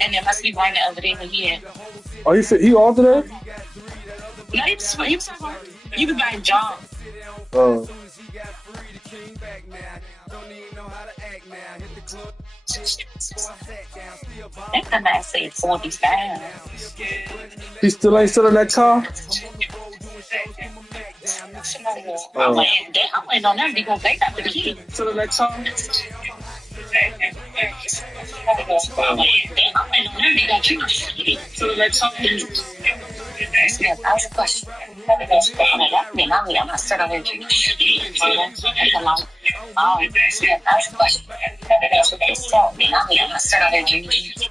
And there must be one over there again. Oh, he altered that? No, he was he was like John. Oh. That's the man said 45. He still ain't selling that car? I went on them because they got the key. Selling that car? I went on them because they got the key. Selling that car? I was a question. I'm not selling it. It's a lot. I was a question. I'm not selling it.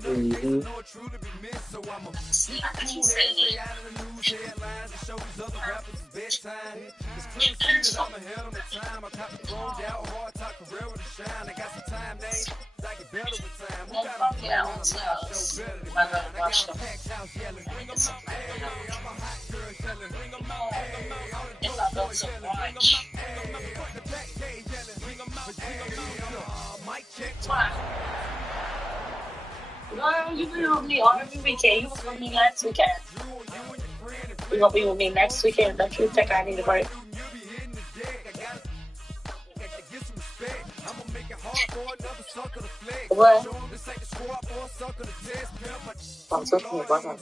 Mm-hmm. Well, you be with me on every weekend. You was with me last weekend. You gonna be with me next weekend? Don't you think I need a break? What? I'm talking about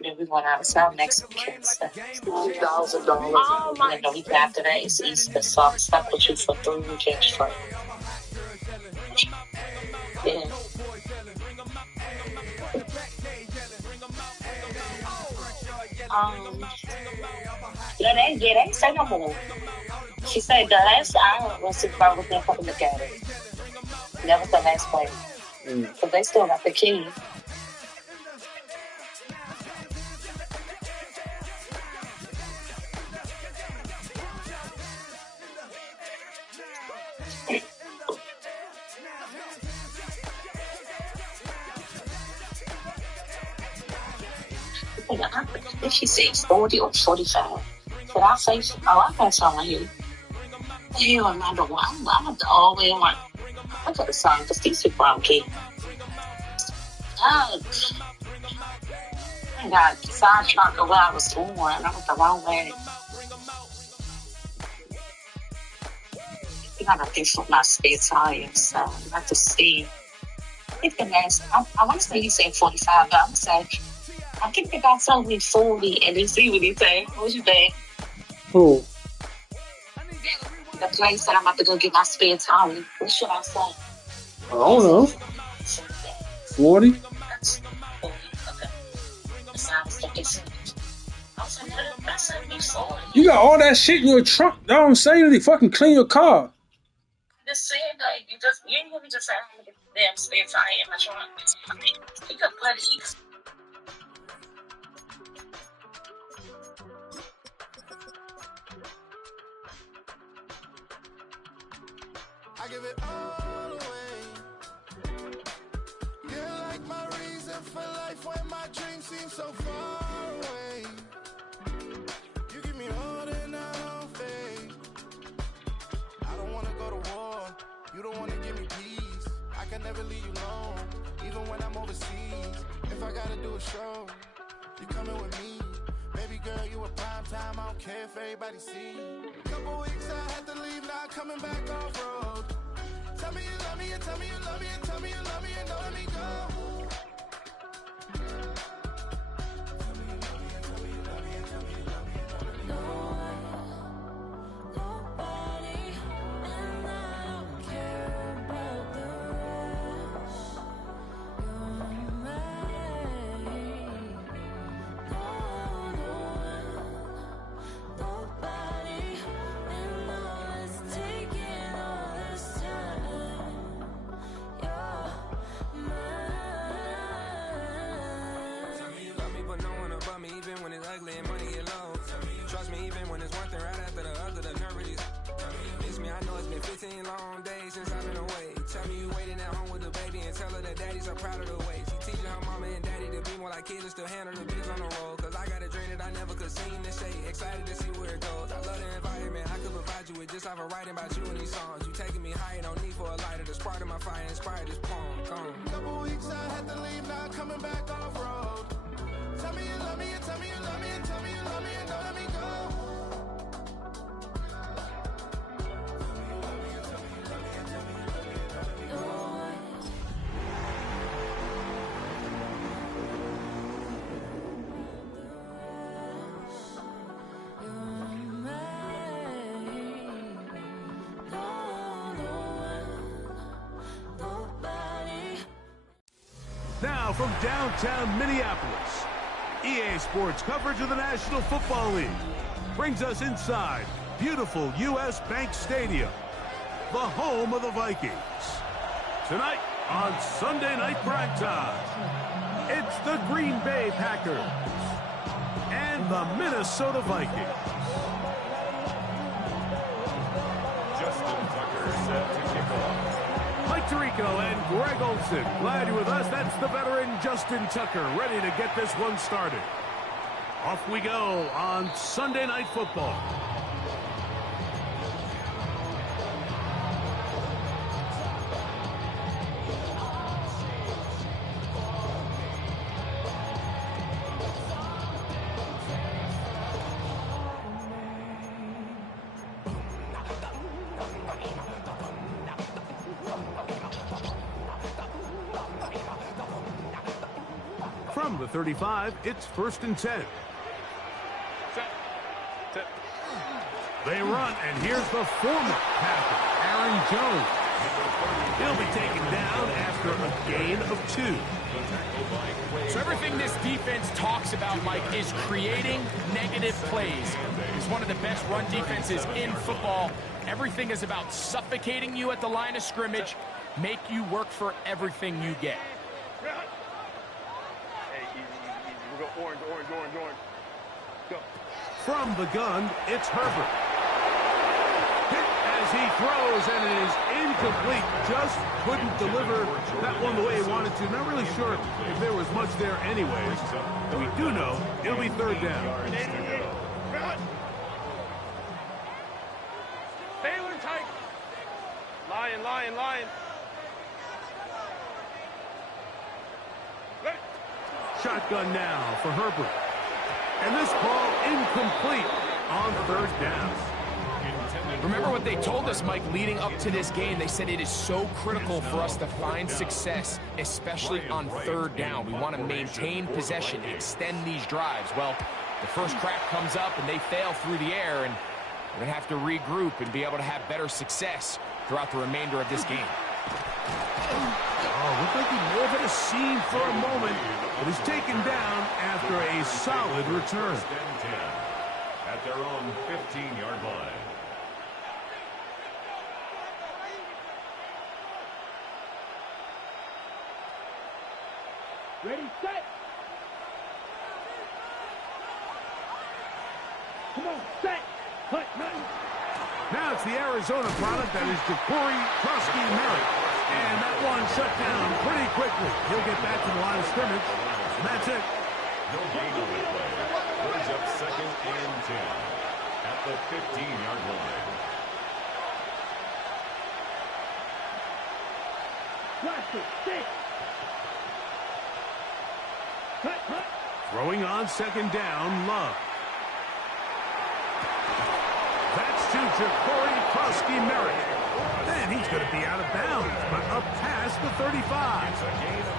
then we going out of town next weekend. So. $50,000. Oh my! And the week after that is Easter, so I'm stuck with you for 3 weekends straight. Yeah. They ain't say no more. She said the last hour was to probably come look at it. That was the last place. Because they still got the key. If she says 40 or 45, but I say, I pass on you. Hell, no, I'm the all way on. I got a song because these people don't care. I got sidetracked where I was going. I went the wrong way. I got this from my spare tire, so I have to see. I think the last, I want to say he said 45, but I'm saying, I think the guy told me 40 and then see what he say. What you think? Who? The place that I'm about to go get my spare tire. What should I say? I don't know. 40? You got all that shit in your trunk. I don't say anything. Fucking clean your car. Just saying, like, you ain't gonna just say, I'm gonna get the damn spare tire in my trunk. You could put it. I give it all away. You're like my reason for life when my dreams seem so far away. You give me all that I don't fake. I don't wanna go to war. You don't wanna give me peace. I can never leave you alone, even when I'm overseas. If I gotta do a show, you coming with me. Baby girl, you a prime time. I don't care if everybody see. Couple weeks I had to leave, now coming back off road. Tell me you love me, and tell me you love me, and tell me you love me, and don't let me go. Tell me you love me, and tell me you love me, and tell me you love me, and don't let me go. Nobody, and I don't care about the rest. You're mine. Nobody, and all it's taking all this time. You're mine. Tell me you love me, but no one above me, even when it's ugly and money get low. Trust me, even when it's one thing right after the other, the nerve really. Miss me, I know it's been 15 long days since I've been away. Tell me you waiting at home with the baby and tell her that daddy's so proud of the way. She teaching her mama and daddy to be more like kids and still handle the biz on the road. Cause I got a dream that I never could sing and say. Excited to see where it goes. I love the environment. I could provide you with just like a writing about you in these songs. You taking me higher, no need for a lighter to spark. now from downtown Minneapolis, EA Sports coverage of the National Football League brings us inside beautiful U.S. Bank Stadium, the home of the Vikings. Tonight on Sunday Night Primetime, it's the Green Bay Packers and the Minnesota Vikings. Justin Tucker set to kick off. Mike Tirico and Greg Olson, glad you're with us. That's the veteran Justin Tucker, ready to get this one started. Off we go on Sunday Night Football. From the 35, it's 1st and 10. They run, and here's the former Packer, Aaron Jones. He'll be taken down after a gain of 2. So everything this defense talks about, Mike, is creating negative plays. It's one of the best run defenses in football. Everything is about suffocating you at the line of scrimmage, make you work for everything you get. Go orange. Go. From the gun, it's Herbert. Hit as he throws, and it is incomplete. Just couldn't deliver that one the way he wanted to. Not really sure if there was much there anyways. We do know it'll be 3rd down. Baylor tight. Lion. Shotgun now for Herbert. And this ball incomplete on 3rd down. Remember what they told us, Mike, leading up to this game. They said it is so critical for us to find success, especially on 3rd down. We want to maintain possession, extend these drives. Well, the first crack comes up and they fail through the air, and we're going to have to regroup and be able to have better success throughout the remainder of this game. Oh, looked like he may have hit a seam for a moment, but is taken down after a solid return. At their own 15-yard line. Ready, set. Come on, set. Cut. Now it's the Arizona product that is Ja'Cory Merritt. And that one shut down pretty quickly. He'll get back to the line of scrimmage, and that's it. No gain on the play. Brings up 2nd and 10 at the 15-yard line. Plastic, stick. Cut. Throwing on 2nd down, Love. That's to Ja'Cory Merritt. Then he's going to be out of bounds, but up past the 35. It's a gain of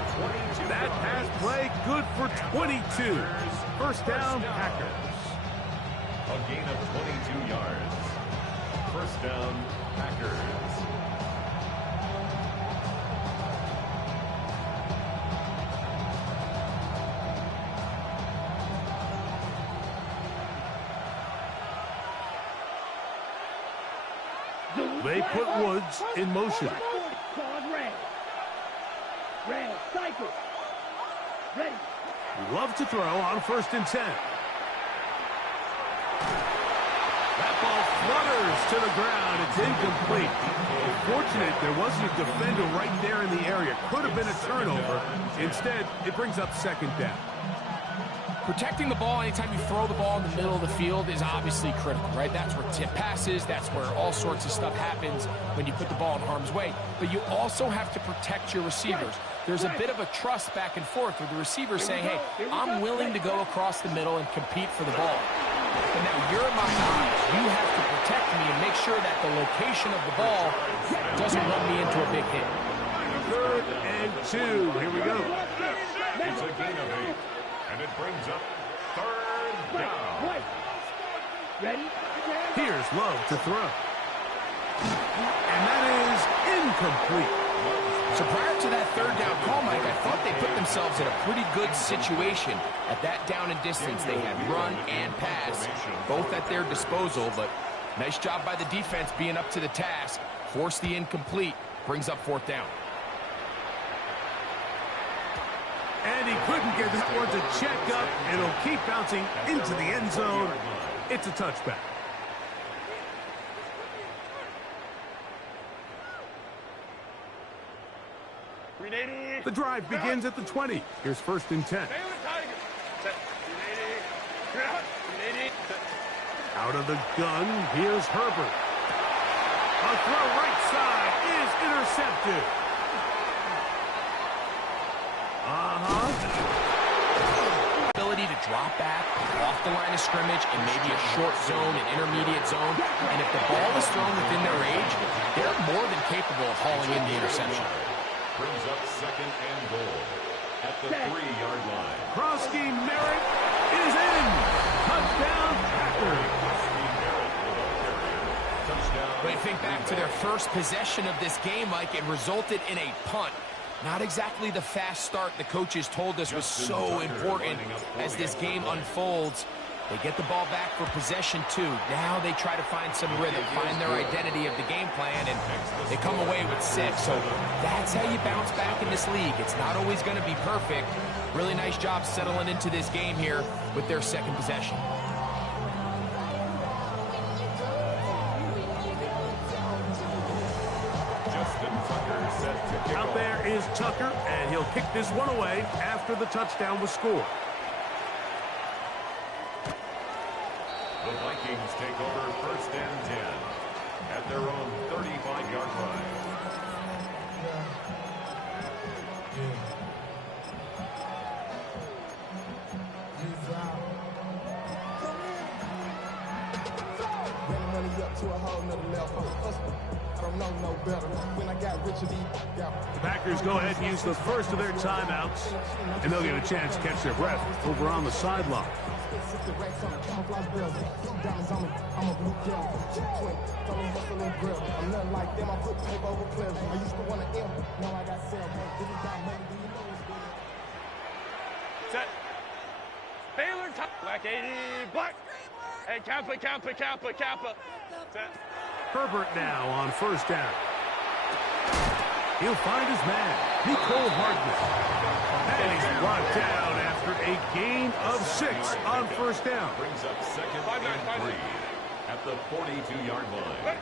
22. That pass play good for 22. 1st down, Packers. A gain of 22 yards. 1st down, Packers. They put Woods in motion. Red, cycle. Ready. Love to throw on 1st and 10. That ball flutters to the ground. It's incomplete. Fortunate there wasn't a defender right there in the area. Could have been a turnover. Instead, it brings up 2nd down. Protecting the ball anytime you throw the ball in the middle of the field is obviously critical, right? That's where tip passes, that's where all sorts of stuff happens when you put the ball in harm's way. But you also have to protect your receivers. There's a bit of a trust back and forth with the receiver saying, hey, I'm willing to go across the middle and compete for the ball. But now you're in my eyes. You have to protect me and make sure that the location of the ball doesn't run me into a big hit. 3rd and 2. Here we go. It's a gain of 8. And it brings up 3rd down. Ready? Here's Love to throw. And that is incomplete. So prior to that third down call, Mike, I thought they put themselves in a pretty good situation at that down and distance. They had run and pass, both at their disposal, but nice job by the defense being up to the task. Force the incomplete, brings up fourth down. And he couldn't get that one to check up. It'll keep bouncing into the end zone. It's a touchback. The drive begins at the 20. Here's first and 10. Out of the gun, here's Herbert. A throw right side is intercepted. Ability to drop back off the line of scrimmage in maybe a short zone, an intermediate zone. And if the ball is thrown within their age, they're more than capable of hauling in the interception. Brings up second and goal at the 3-yard line. Cross scheme merit is in. Touchdown, Packers. But you think back to their first possession of this game, Mike, it resulted in a punt. Not exactly the fast start the coaches told us was so important as this game unfolds. They get the ball back for possession 2. Now they try to find some rhythm, find their identity of the game plan, and they come away with 6. So that's how you bounce back in this league. It's not always going to be perfect. Really nice job settling into this game here with their second possession. Out there is Tucker, and he'll kick this one away after the touchdown was scored. The Vikings take over first and 10 at their own 35-yard line. The Packers go ahead and use the first of their timeouts, and they'll get a chance to catch their breath over on the sideline. Set. Baylor, black 80, black. Hey, Kappa. Set. Herbert now on first down. He'll find his man, Nicole Hardman. And he's brought down after a gain of 6 on first down. Brings up second and 3 at the 42-yard line.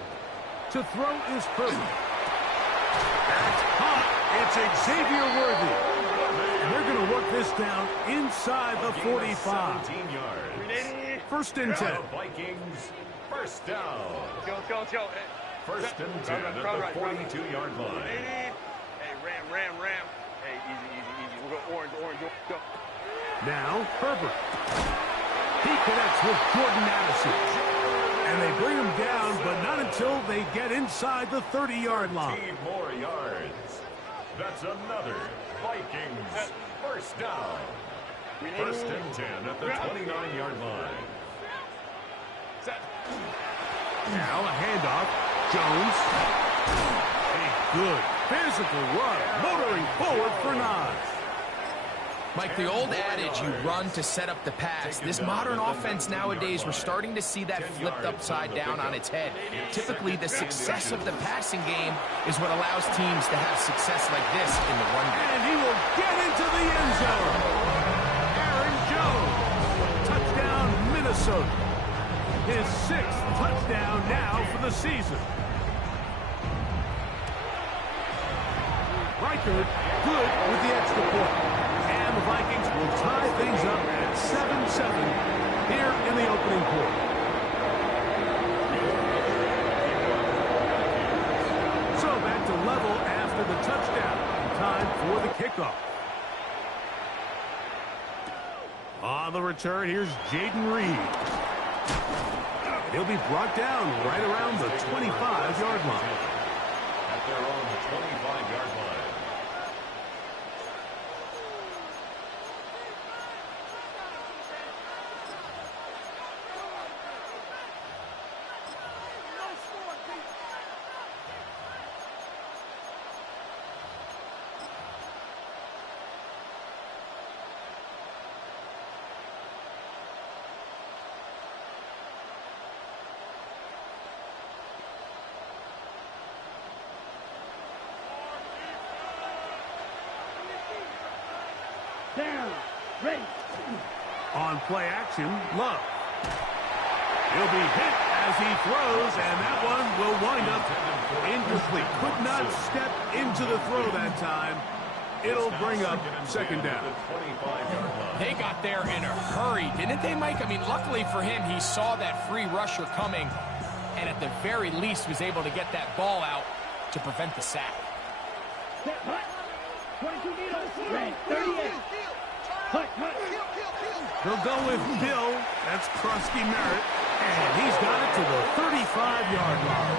To throw is Herbert. That's hot. It's Xavier Worthy. And they're going to work this down inside the 45. 17 yards. First and 10. Vikings first down. Let's go. First and 10 at the 42-yard line. Hey, ram. Hey, easy. We'll go orange. Go. Now, Herbert. He connects with Jordan Addison. And they bring him down, but not until they get inside the 30-yard line. 15 more yards. That's another Vikings first down. First and 10 at the 29-yard line. Set. Now a handoff. Jones. A good physical run, motoring forward for 9. Mike, the old adage, you run to set up the pass. This modern offense nowadays, we're starting to see that flipped upside down on its head. Typically, the success of the passing game is what allows teams to have success like this in the run game. And he will get into the end zone. Aaron Jones. Touchdown, Minnesota. His 6th touchdown now for the season. Reichard, good with the extra point. And the Vikings will tie things up at 7-7 here in the opening quarter. So back to level after the touchdown. Time for the kickoff. On the return, here's Jaden Reed. He'll be brought down right around the 25-yard line. At their own 25-yard line. Ready. On play action, Love. He'll be hit as he throws, and that one will wind up incomplete. Could not step into the throw that time. It'll bring up second down. They got there in a hurry, didn't they, Mike? I mean, luckily for him, he saw that free rusher coming, and at the very least was able to get that ball out to prevent the sack. Set, hut. 22 meters. Red, 38. Hut, hut. They'll go with Bill. That's Krusty Merritt. And he's got it to the 35-yard line.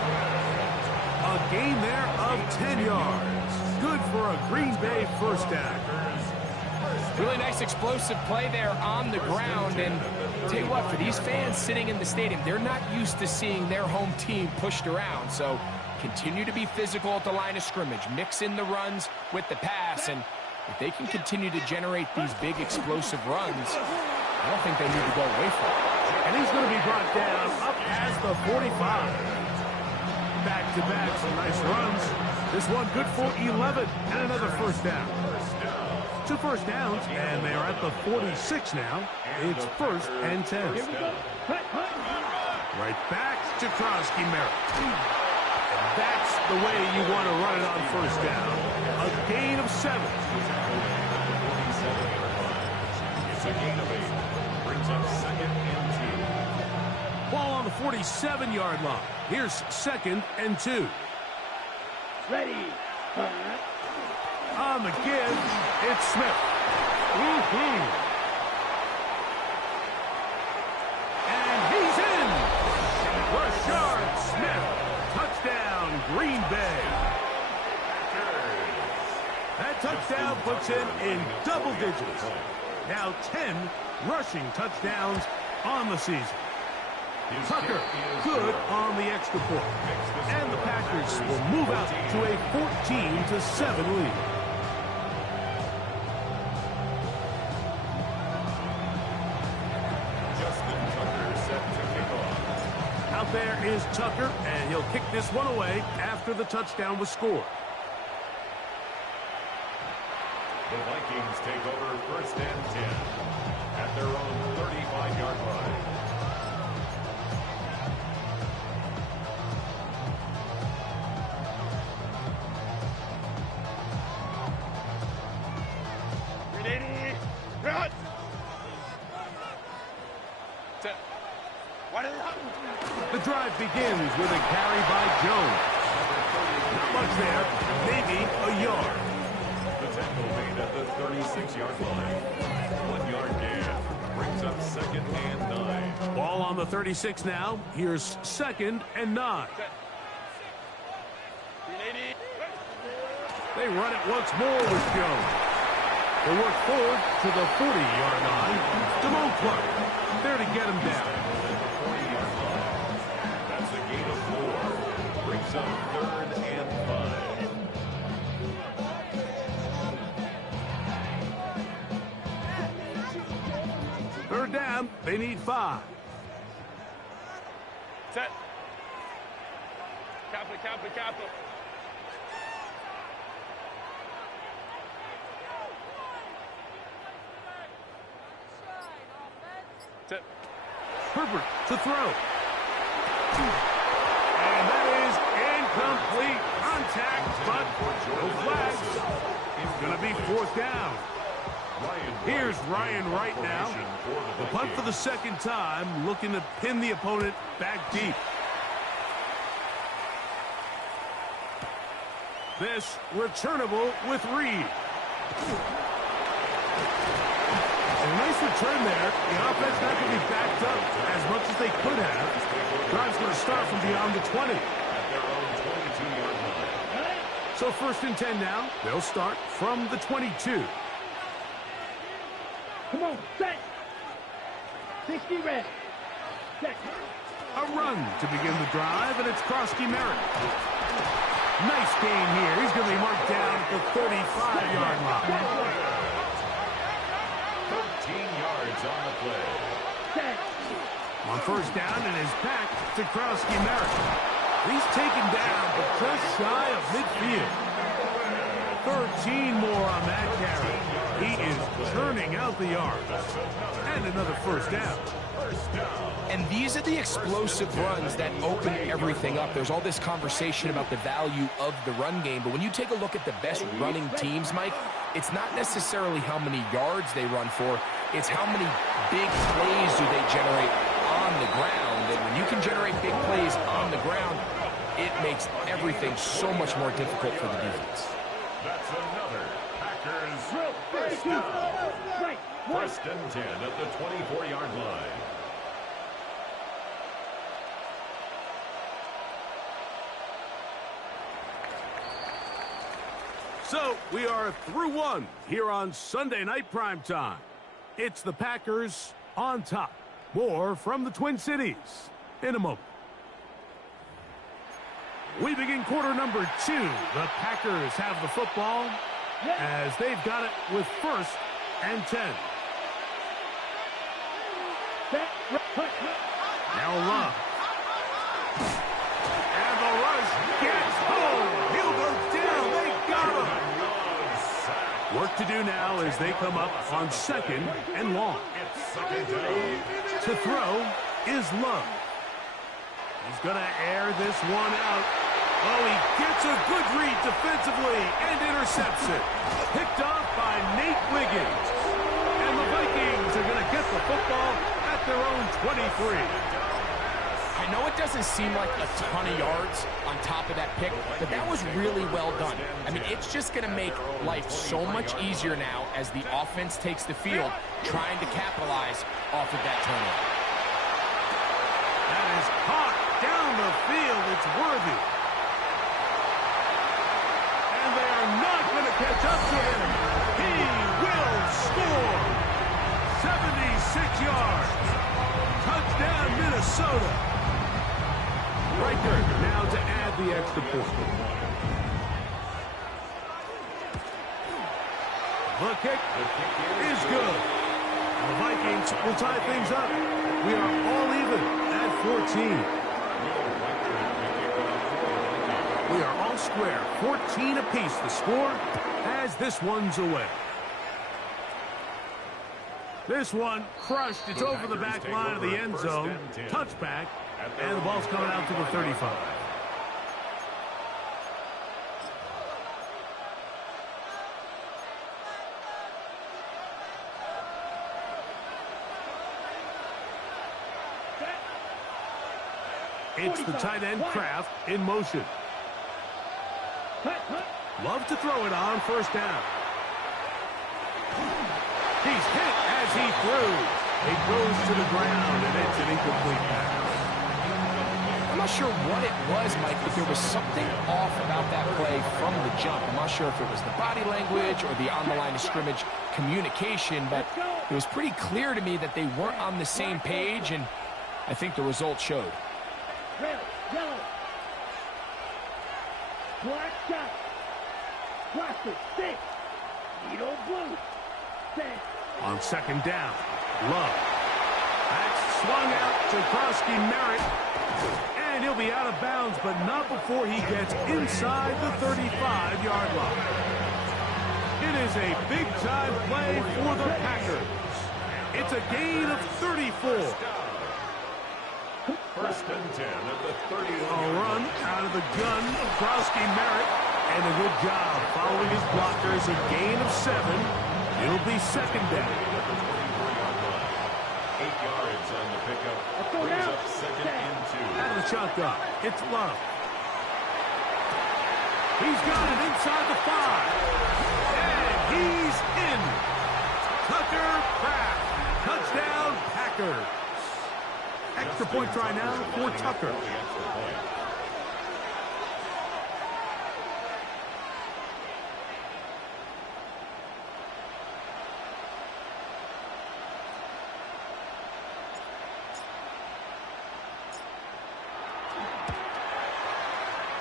A gain there of 10 yards. Good for a Green Bay first down. Really nice explosive play there on the ground. And I'll tell you what, for these fans sitting in the stadium, they're not used to seeing their home team pushed around. So continue to be physical at the line of scrimmage. Mix in the runs with the pass. And if they can continue to generate these big explosive runs, I don't think they need to go away from it. And he's going to be brought down up past the 45. Back-to-back, some nice runs. This one good for 11 and another first down. 2 first downs, and they are at the 46 now. It's 1st and 10. Right back to Krusty Merritt. And that's the way you want to run it on first down. A gain of 7. It's a gain of 8. Brings up 2nd and 2. Ball on the 47-yard line. Here's 2nd and 2. Ready. On the give, it's Smith. And he's in. Rashard Smith. Touchdown, Green Bay. That touchdown puts him in double digits. Now 10 rushing touchdowns on the season. Tucker, good on the extra point. And the Packers will move out to a 14-7 lead. Justin Tucker set to kick off. Out there is Tucker, and he'll kick this one away after the touchdown was scored. The Vikings take over 1st and 10 at their own 35-yard line. The drive begins with a carry by Jones. Not much there, maybe a yard. The tackle made at the 36-yard line. 1 yard gain. Brings up 2nd and 9. Ball on the 36 now. Here's 2nd and 9. They run it once more with Jones. They work forward to the 40-yard line. Damone Clark there to get him down. That's a gain of 4. Brings up 3rd and 5. 3rd down, they need 5. Set. Kappa. Set. Herbert to throw. And that is incomplete. Contact, but no flags. It's going to be 4th down. Here's Ryan Wright now. The punt for the 2nd time, looking to pin the opponent back deep. This returnable with Reed. A nice return there. The offense not going to be backed up as much as they could have. Drive's going to start from beyond the 20. At their own 22-yard line. So 1st and 10 now. They'll start from the 22. Come on, set. 60 red. Set. A run to begin the drive, and it's Krusty Merritt. Nice gain here. He's going to be marked down at the 35-yard line. 13 yards on the play. Set. On 1st down, and is back to Krusty Merritt. He's taken down, but just shy of midfield. 13 more on that carry. He is churning out the yards. And another first down. And these are the explosive runs that open everything up. There's all this conversation about the value of the run game, but when you take a look at the best running teams, Mike, it's not necessarily how many yards they run for, it's how many big plays do they generate on the ground. And when you can generate big plays on the ground, it makes everything so much more difficult for the defense. That's another Packers first down. First and 10 at the 24-yard line. So we are through one here on Sunday Night Primetime. It's the Packers on top. More from the Twin Cities in a moment. We begin quarter number 2. The Packers have the football as they've got it with first and 10. Now Love. And the rush gets home. He'll go down. They got him. Work to do now as they come up on second and long. To throw is Love. He's going to air this one out. Oh, he gets a good read defensively and intercepts it. Picked off by Nate Wiggins. And the Vikings are going to get the football at their own 23. I know it doesn't seem like a ton of yards on top of that pick, but that was really well done. I mean, it's just going to make life so much easier now as the offense takes the field, trying to capitalize off of that turnover. That is caught down the field. It's worthy. And they are not going to catch up to him. He will score. 76 yards. Touchdown, Minnesota. Riker now to add the extra point. The kick is good. The Vikings will tie things up. We are all even at 14. We are all square. 14 apiece the score as this one's away. This one crushed. It's over the back line of the end zone. Touchback. And the ball's coming out to the 35. It's the tight end Kraft in motion. Love to throw it on first down. He's hit as he threw. It goes to the ground, and it's an incomplete pass. I'm not sure what it was, Mike, but there was something off about that play from the jump. I'm not sure if it was the body language or the on the line of scrimmage communication, but it was pretty clear to me that they weren't on the same page, and I think the result showed. Red, yellow, black shot, plastic, stick, needle blue, set. On second down, Love. That's swung out to Krosky Merritt. And he'll be out of bounds, but not before he gets inside the 35-yard line. It is a big-time play for the Packers. It's a gain of 34. First and 10 at the 30. A run out of the gun of Krosky Merritt. And a good job following his blockers. A gain of 7. It'll be second down. 8 yards on the pickup. Brings up second and 2. Out of the shotgun. It's Love. He's got it inside the 5. And he's in. Tucker Kraft. Touchdown, Packers. Extra point try now for Tucker.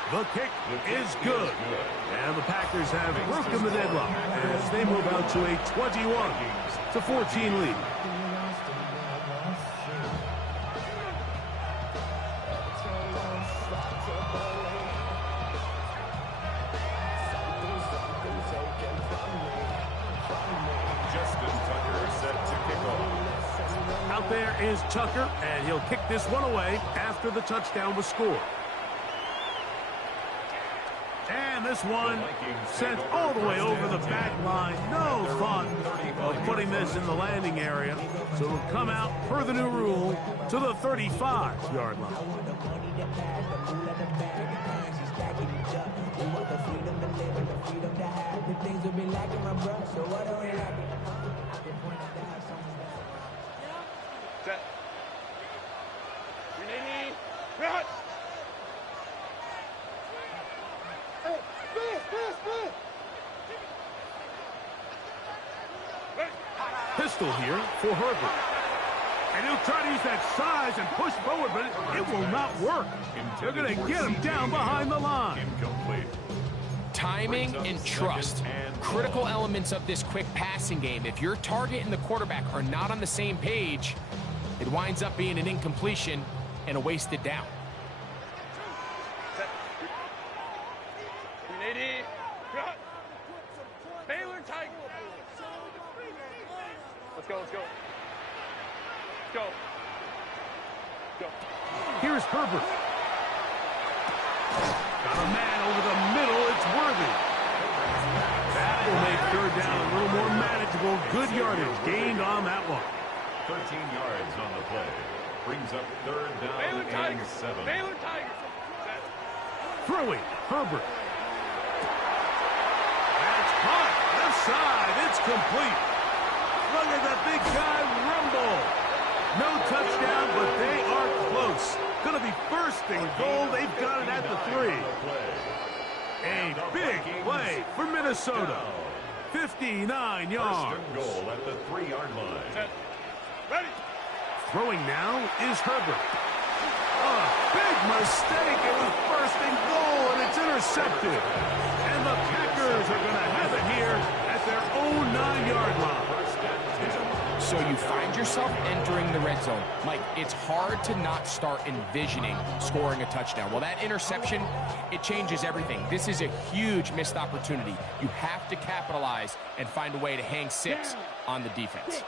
The kick is good. And the Packers have broken the deadlock as they move out to a 21-14 lead. Out there is Tucker, and he'll kick this one away after the touchdown was scored. And this one sent all the way over the back line. No thought of putting this in the landing area. So it'll come out, per the new rule, to the 35-yard line. Set. Renee, run! Pistol here for Herbert. And he'll try to use that size and push forward, but it will not work. They're going to get him down behind the line. Incomplete. Timing and trust, critical elements of this quick passing game. If your target and the quarterback are not on the same page, it winds up being an incompletion and a wasted down. Renee, run! Baylor Tiger! Let's go, let's go. Let's go. Go. Here's Herbert. Got a man over the middle. It's Worthy. That will make third down a little more manageable. Good yardage gained on that one. 13 yards on the play. Brings up third down Baylor and Tigers! 7. Baylor Tigers! Set. Throwing, Herbert. That's caught. Left side. It's complete. Look at that big guy rumble. No touchdown, but they are close. Going to be first and goal. They've got it at the 3. A big play for Minnesota. 59 yards. First and goal at the 3-yard line. Set. Ready! Throwing now is Herbert. A big mistake. It was first and goal, and it's intercepted. And the Packers are going to have it here at their own 9-yard line. So you find yourself entering the red zone. Mike, it's hard to not start envisioning scoring a touchdown. Well, that interception, it changes everything. This is a huge missed opportunity. You have to capitalize and find a way to hang 6 on the defense.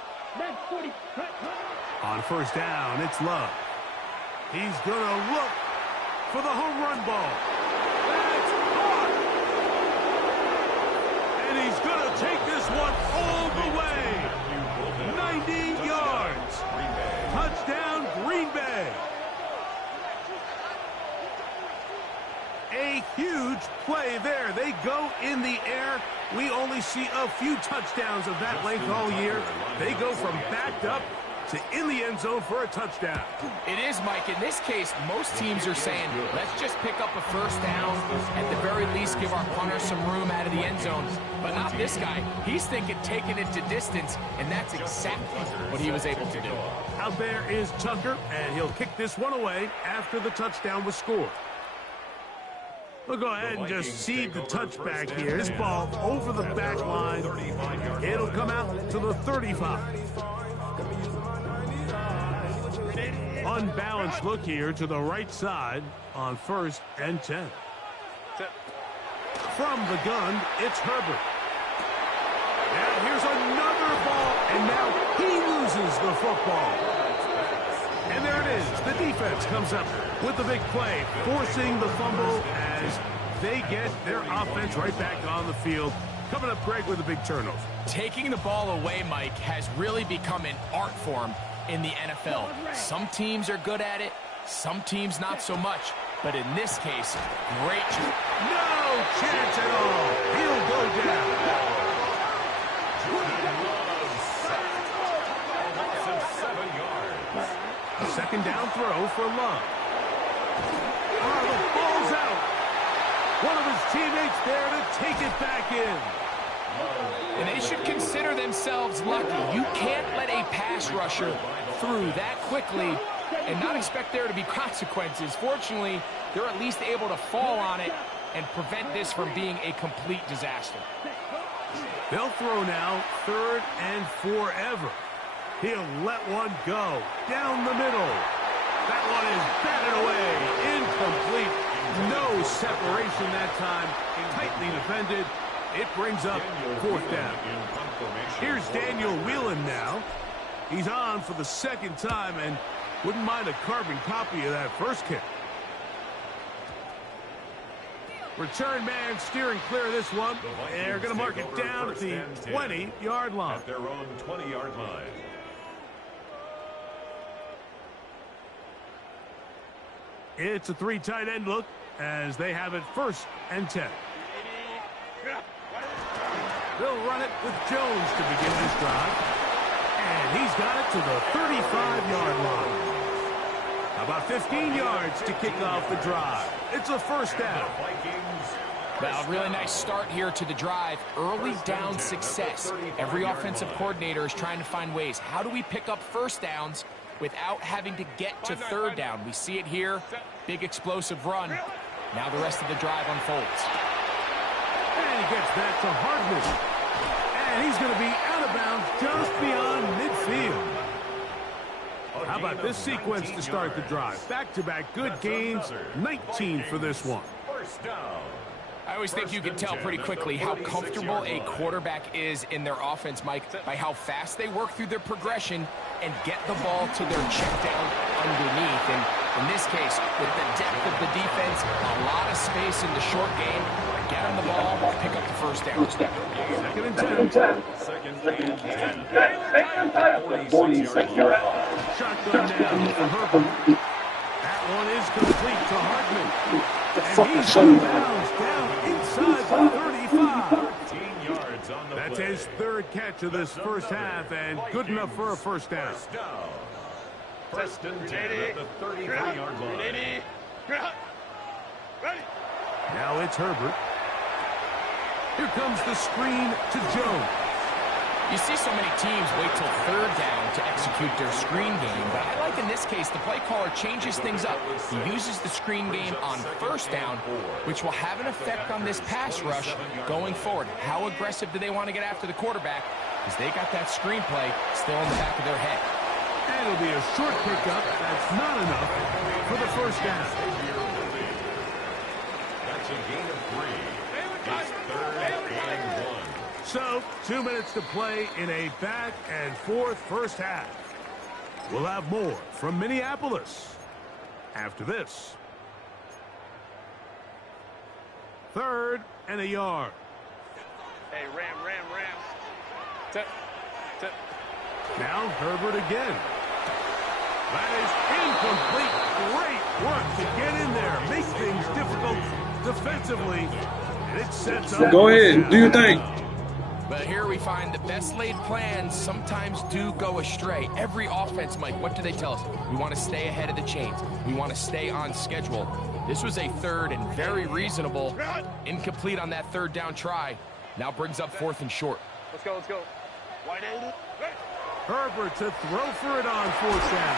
On first down, it's Love. He's going to look for the home run ball. That's caught! And he's going to take this one all the way. 90 yards. Touchdown, Green Bay. A huge play there. They go in the air. We only see a few touchdowns of that length all year. They go from backed up to in the end zone for a touchdown. It is, Mike. In this case, most teams are saying, let's just pick up a first down, at the very least give our punter some room out of the end zone. But not this guy. He's thinking taking it to distance, and that's exactly what he was able to do. Out there is Tucker, and he'll kick this one away after the touchdown was scored. We'll go ahead and just cede the touchback here. This ball over the back line. It'll come out to the 35. Unbalanced look here to the right side on 1st and 10. From the gun, it's Herbert. And here's another ball, and now he loses the football. And there it is. The defense comes up with the big play, forcing the fumble as they get their offense right back on the field. Coming up, Greg, with a big turnover. Taking the ball away, Mike, has really become an art form in the NFL. Some teams are good at it, some teams not so much. But in this case, great. No chance at all. He'll go down. Second down throw for Love. Oh, the ball's out. One of his teammates there to take it back in. And they should consider themselves lucky. You can't let a pass rusher through that quickly and not expect there to be consequences. Fortunately, they're at least able to fall on it and prevent this from being a complete disaster. They'll throw now 3rd and forever. He'll let one go down the middle. That one is batted away. Incomplete. No separation that time. Tightly defended. It brings up 4th down. Here's Daniel Whelan now. He's on for the second time and wouldn't mind a carbon copy of that first kick. Return man steering clear of this one. They're going to mark it down at the 20-yard line. At their own 20-yard line. It's a 3 tight end look as they have it 1st and 10. They'll run it with Jones to begin this drive. And he's got it to the 35-yard line. About 15 yards to kick off the drive. It's a 1st down. Well, really nice start here to the drive. Early down success. Every offensive coordinator is trying to find ways. How do we pick up 1st downs without having to get to 3rd down? We see it here. Big explosive run. Now the rest of the drive unfolds. And he gets that to Hardman. And he's going to be out of bounds just beyond midfield. How about this sequence to start the drive? Back-to-back good gains, 19 for this one. 1st down. I always think you can tell pretty quickly how comfortable a quarterback is in their offense, Mike, by how fast they work through their progression and get the ball to their check down underneath. And in this case, with the depth of the defense, a lot of space in the short game, get them the ball, pick up the 1st down. 2nd and 10. 46-yard line. Shotgun now for Herbert. That one is complete to Hardman. And he's out of bounds down inside the 35. 13 yards on the That's play. his 3rd catch of this 1st half and good enough for a 1st down. 1st and 10 at the 33-yard line. Now it's Herbert. Here comes the screen to Jones. You see so many teams wait till 3rd down to execute their screen game, but I like in this case the play caller changes things up. He uses the screen game on 1st down, which will have an effect on this pass rush going forward. How aggressive do they want to get after the quarterback? Because they got that screen play still in the back of their head. And it'll be a short pickup. That's not enough for the 1st down. That's a gain of 3. It's 3rd and 1. So, 2 minutes to play in a back and forth 1st half. We'll have more from Minneapolis after this. 3rd and a yard. Hey, ram. Now Herbert again. That is incomplete. Great work to get in there. Make things difficult defensively. And it sets up. Go ahead. Do your thing. But here we find the best laid plans sometimes do go astray. Every offense, Mike, what do they tell us? We want to stay ahead of the chains. We want to stay on schedule. This was a 3rd and very reasonable. Incomplete on that 3rd down try. Now brings up 4th and short. Let's go. Wide end. Herbert to throw for it on 4th down.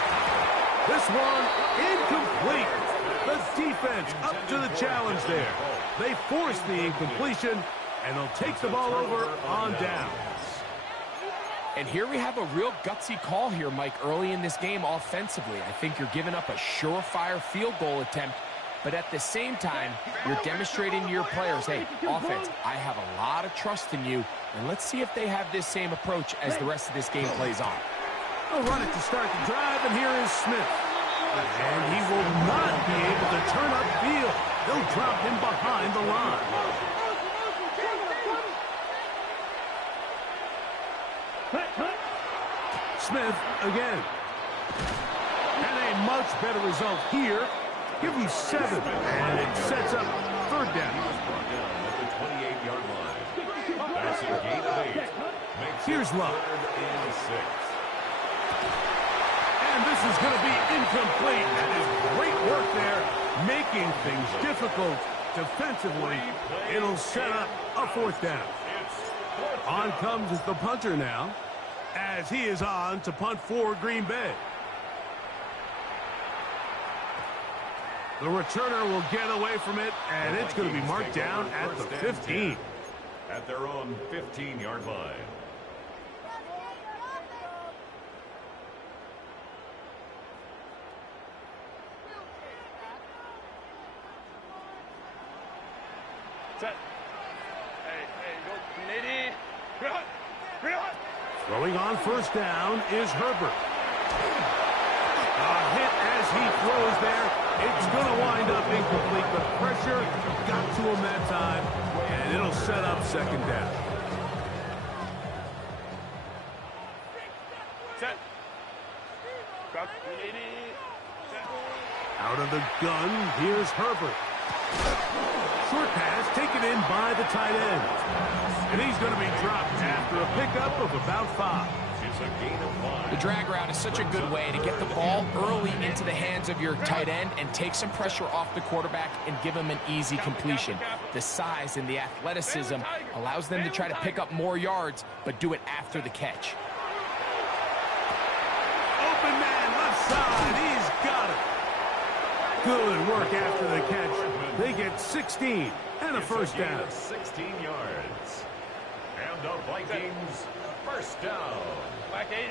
This one incomplete. The defense up to the challenge there. They force the incompletion, and they'll take the ball over on downs. And here we have a real gutsy call here, Mike, early in this game offensively. I think you're giving up a surefire field goal attempt, but at the same time, you're demonstrating to your players, hey, offense, I have a lot of trust in you, and let's see if they have this same approach as the rest of this game plays on. They'll run it to start the drive, and here is Smith. And he will not be able to turn upfield. They'll drop him behind the line. Smith again. And a much better result here. Give him 7, and it sets up 3rd down. Brought down at the 28-yard line. That's a gain of 8. Makes Here's Love. 3rd and 6. And this is going to be incomplete. That is great work there, making things difficult defensively. It'll set up a 4th down. On comes the punter now, as he is on to punt for Green Bay. The returner will get away from it, and it's going to be marked down at the 15. At their own 15-yard line. Set. Hey, go. Nitty. Throwing on first down is Herbert. A hit as he throws there. It's going to wind up incomplete. The pressure got to him that time, and it'll set up second down. Set. Out of the gun, here's Herbert. Short pass taken in by the tight end. And he's going to be dropped after a pickup of about 5. It's a gain of 5. The drag route is such a good way to get the ball early into the hands of your tight end and take some pressure off the quarterback and give him an easy completion. The size and the athleticism allows them to try to pick up more yards, but do it after the catch. Open man, left side. He's got it. Good work after the catch. They get 16 and a first down. 16 yards. And the Vikings first down. Back 80.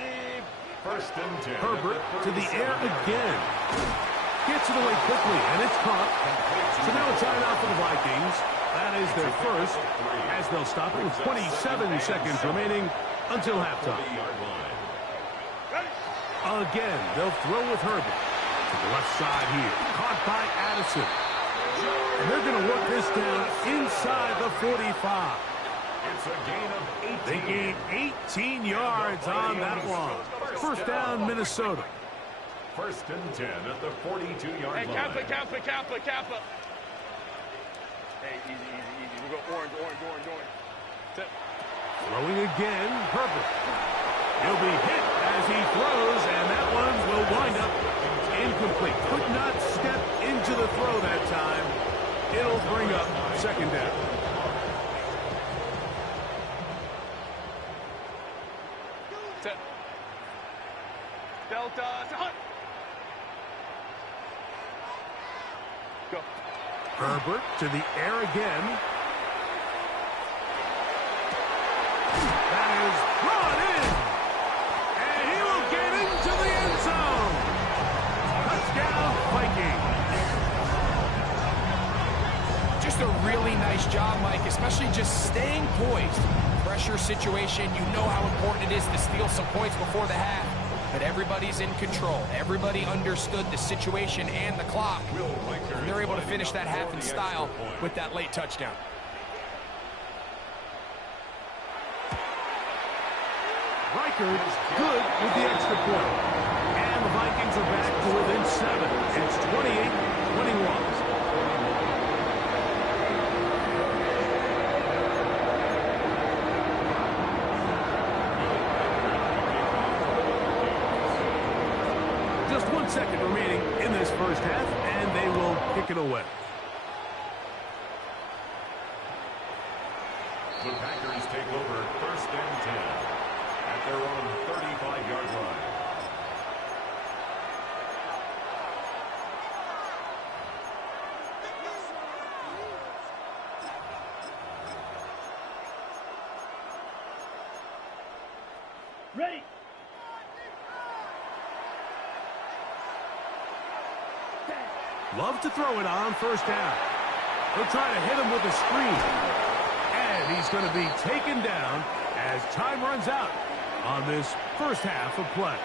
First and 10. Herbert to the air again. Gets it away quickly, and it's caught. So now a timeout for the Vikings. That is their first, as they'll stop it with 27 seconds remaining until halftime. Again, they'll throw with Herbert. To the left side here. Caught by Addison. And they're going to work this down inside the 45. It's a gain of 18. They gain 18 yards on that one. First down, Minnesota. First and 10 at the 42-yard Hey, line. Kappa. Hey, easy. We'll go orange. Set. Throwing again, Herbert. He'll be hit as he throws, and that one will wind up incomplete. Could not step into the throw that time. It'll bring up second down. Set. Delta. Hunt. Go. Herbert to the air again. That is brought in. And he will get into the end zone. Touchdown, Vikings. Just a really nice job, Mike, especially just staying poised. Pressure situation, you know how important it is to steal some points before the half. But everybody's in control. Everybody understood the situation and the clock. And they're able to finish that half in style with that late touchdown. Reichard good with the extra point. And the Vikings are back to within 7. It's 28-21. Just 1 second remaining in this first half, and they will kick it away. The Packers take over first and 10 at their own 35-yard line. Ready. Love to throw it on first down. They'll try to hit him with a screen. And he's going to be taken down as time runs out on this first half of play.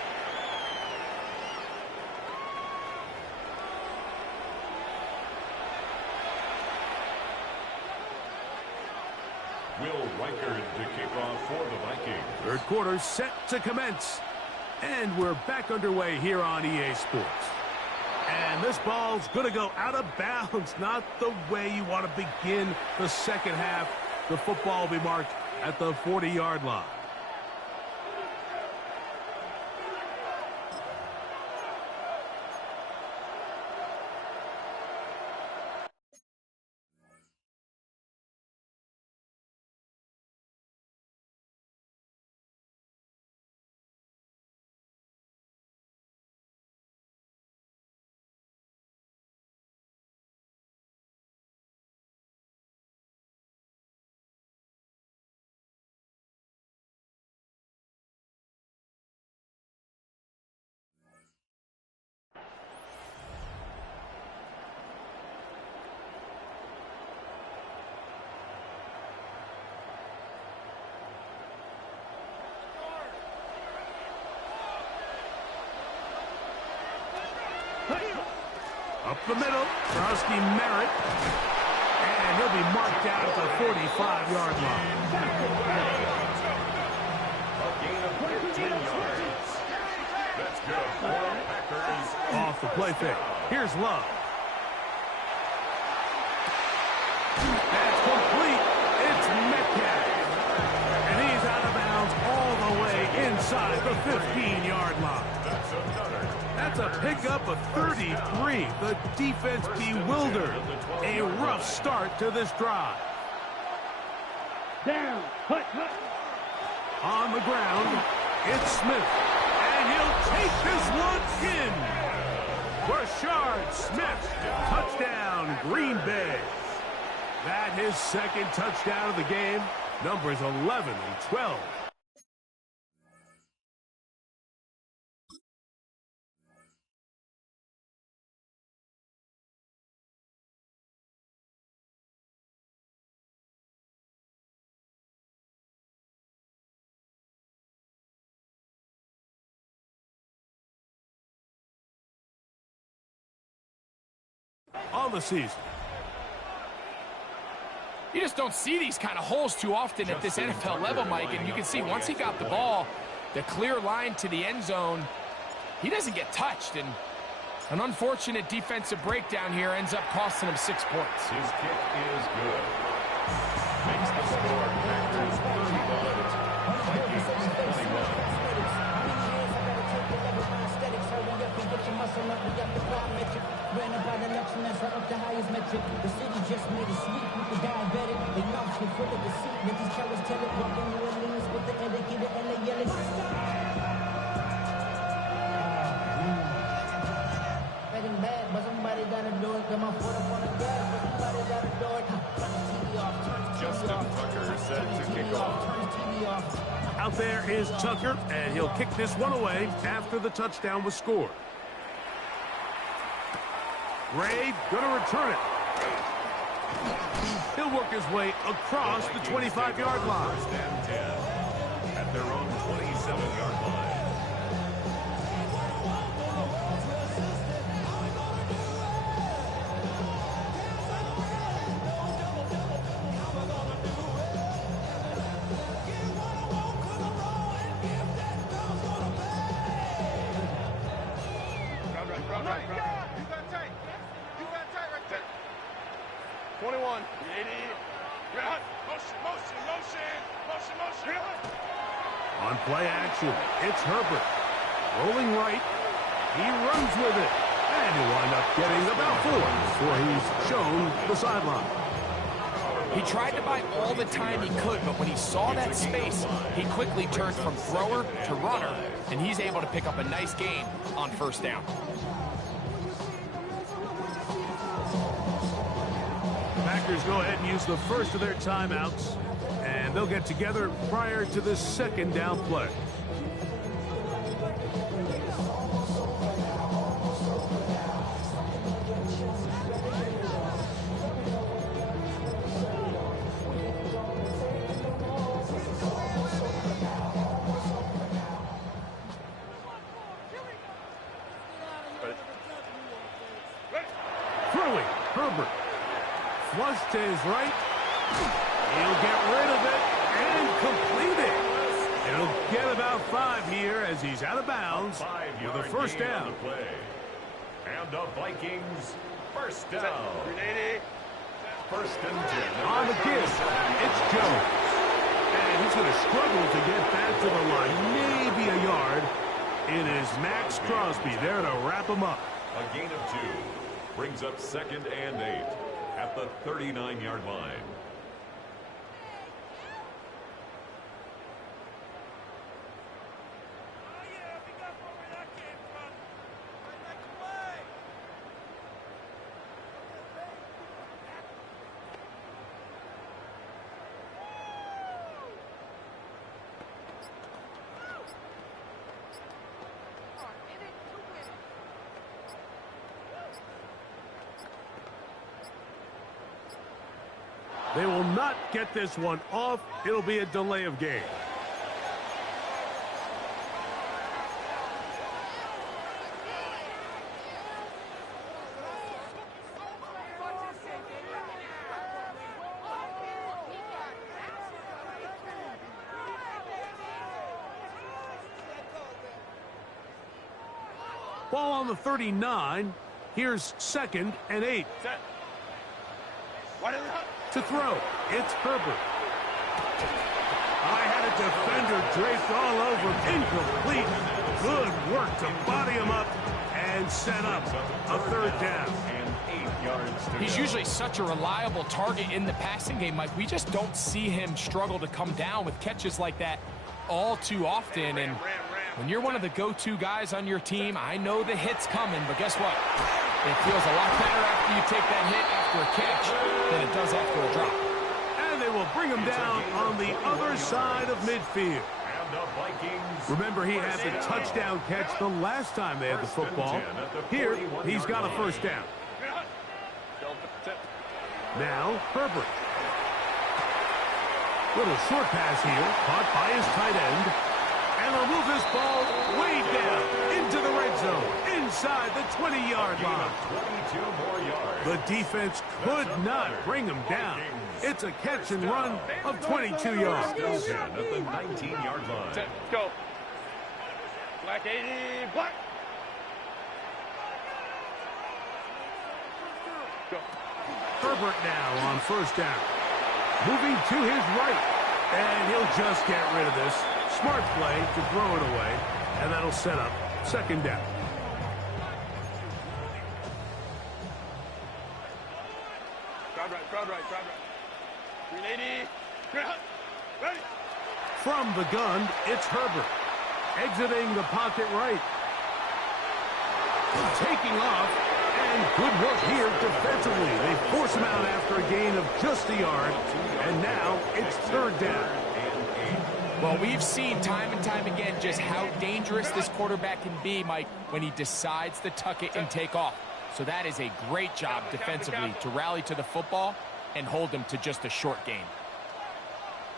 Will Reichard to kick off for the Vikings. Third quarter set to commence. And we're back underway here on EA Sports. And this ball's going to go out of bounds. Not the way you want to begin the second half. The football will be marked at the 40-yard line. the middle for Husky Merritt. And he'll be marked down at the 45-yard line. A gain of 15 yards. That's good for Packers. Off the play fake. Here's Love. That's complete. It's Metcalf. And he's out of bounds all the way inside the 15-yard line. That's a pickup of 33. The defense bewildered. A rough start to this drive. Down. Hut. On the ground, it's Smith. And he'll take this one in. Rashard Smith. Touchdown, Green Bay. That his second touchdown of the game. Numbers 11 and 12. On the season. You just don't see these kind of holes too often at this NFL level, Mike. And you can see once he got the ball, the clear line to the end zone, he doesn't get touched. And an unfortunate defensive breakdown here ends up costing him 6 points. His kick is good. Makes the score Packers 31, Vikings 21. The city just made a sweep with the diabetic. They mouths get full of deceit. Niggas cowards tell it. Walk in New Orleans with the etiquette and they yelling. Fighting bad, but somebody gotta do it. Got my foot up on the gas, but somebody gotta do it. Turn the TV off, turn the TV Justin off. Tucker Turn set the to TV kick off, off. turn the TV off. Out there is Tucker, and he'll kick this one away after the touchdown was scored. Ray gonna return it. He'll work his way across the 25-yard line. First and 10 at their own 27-yard line. Right. You got tight. You got tight right there. 21. 80. Motion. On play action, it's Herbert. Rolling right. He runs with it. And he'll wind up getting about 4 before he's shown the sideline. He tried to buy all the time he could, but when he saw that space, he quickly turned from thrower to runner, and he's able to pick up a nice gain on first down. Packers go ahead and use the first of their timeouts, and they'll get together prior to the second down play. Throwing, Herbert. Flush to his right. He'll get rid of it and complete it. He'll get about 5 here as he's out of bounds with a first down. And the Vikings first down. 380. First and 10. On the give, it's Jones. And he's going to struggle to get back to the line. Maybe a yard. It is Max Crosby there to wrap him up. A gain of 2 brings up second and 8 at the 39-yard line. They will not get this one off. It'll be a delay of game. Ball on the 39. Here's 2nd and 8. Set. To throw, it's Herbert. I had a defender draped all over. Incomplete. Good work to body him up and set up a 3rd down. He's usually such a reliable target in the passing game, Mike. We just don't see him struggle to come down with catches like that all too often. And when you're one of the go-to guys on your team, I know the hit's coming, but guess what? It feels a lot better after you take that hit after a catch than it does after a drop. And they will bring him down on the other side of midfield. Remember, he had the touchdown catch the last time they had the football. Here, he's got a 1st down. Now, Herbert. Little short pass here, caught by his tight end. And they'll move this ball way down into the red zone, inside the 20-yard line. 22 more yards. The defense could not bring him down. It's a catch and run of 22 yards. Still 10 at the 19-yard line. Set. Go. Black 80. Black. Go. Herbert now on 1st down. Moving to his right. And he'll just get rid of this. Smart play to throw it away. And that'll set up 2nd down. Crowd right, crowd right, crowd right. 380. Ready. From the gun, it's Herbert. Exiting the pocket right. Taking off. And good work here defensively. They force him out after a gain of just a yard. And now it's 3rd down. Well, we've seen time and time again just how dangerous this quarterback can be, Mike, when he decides to tuck it and take off. So that is a great job defensively to rally to the football and hold him to just a short gain.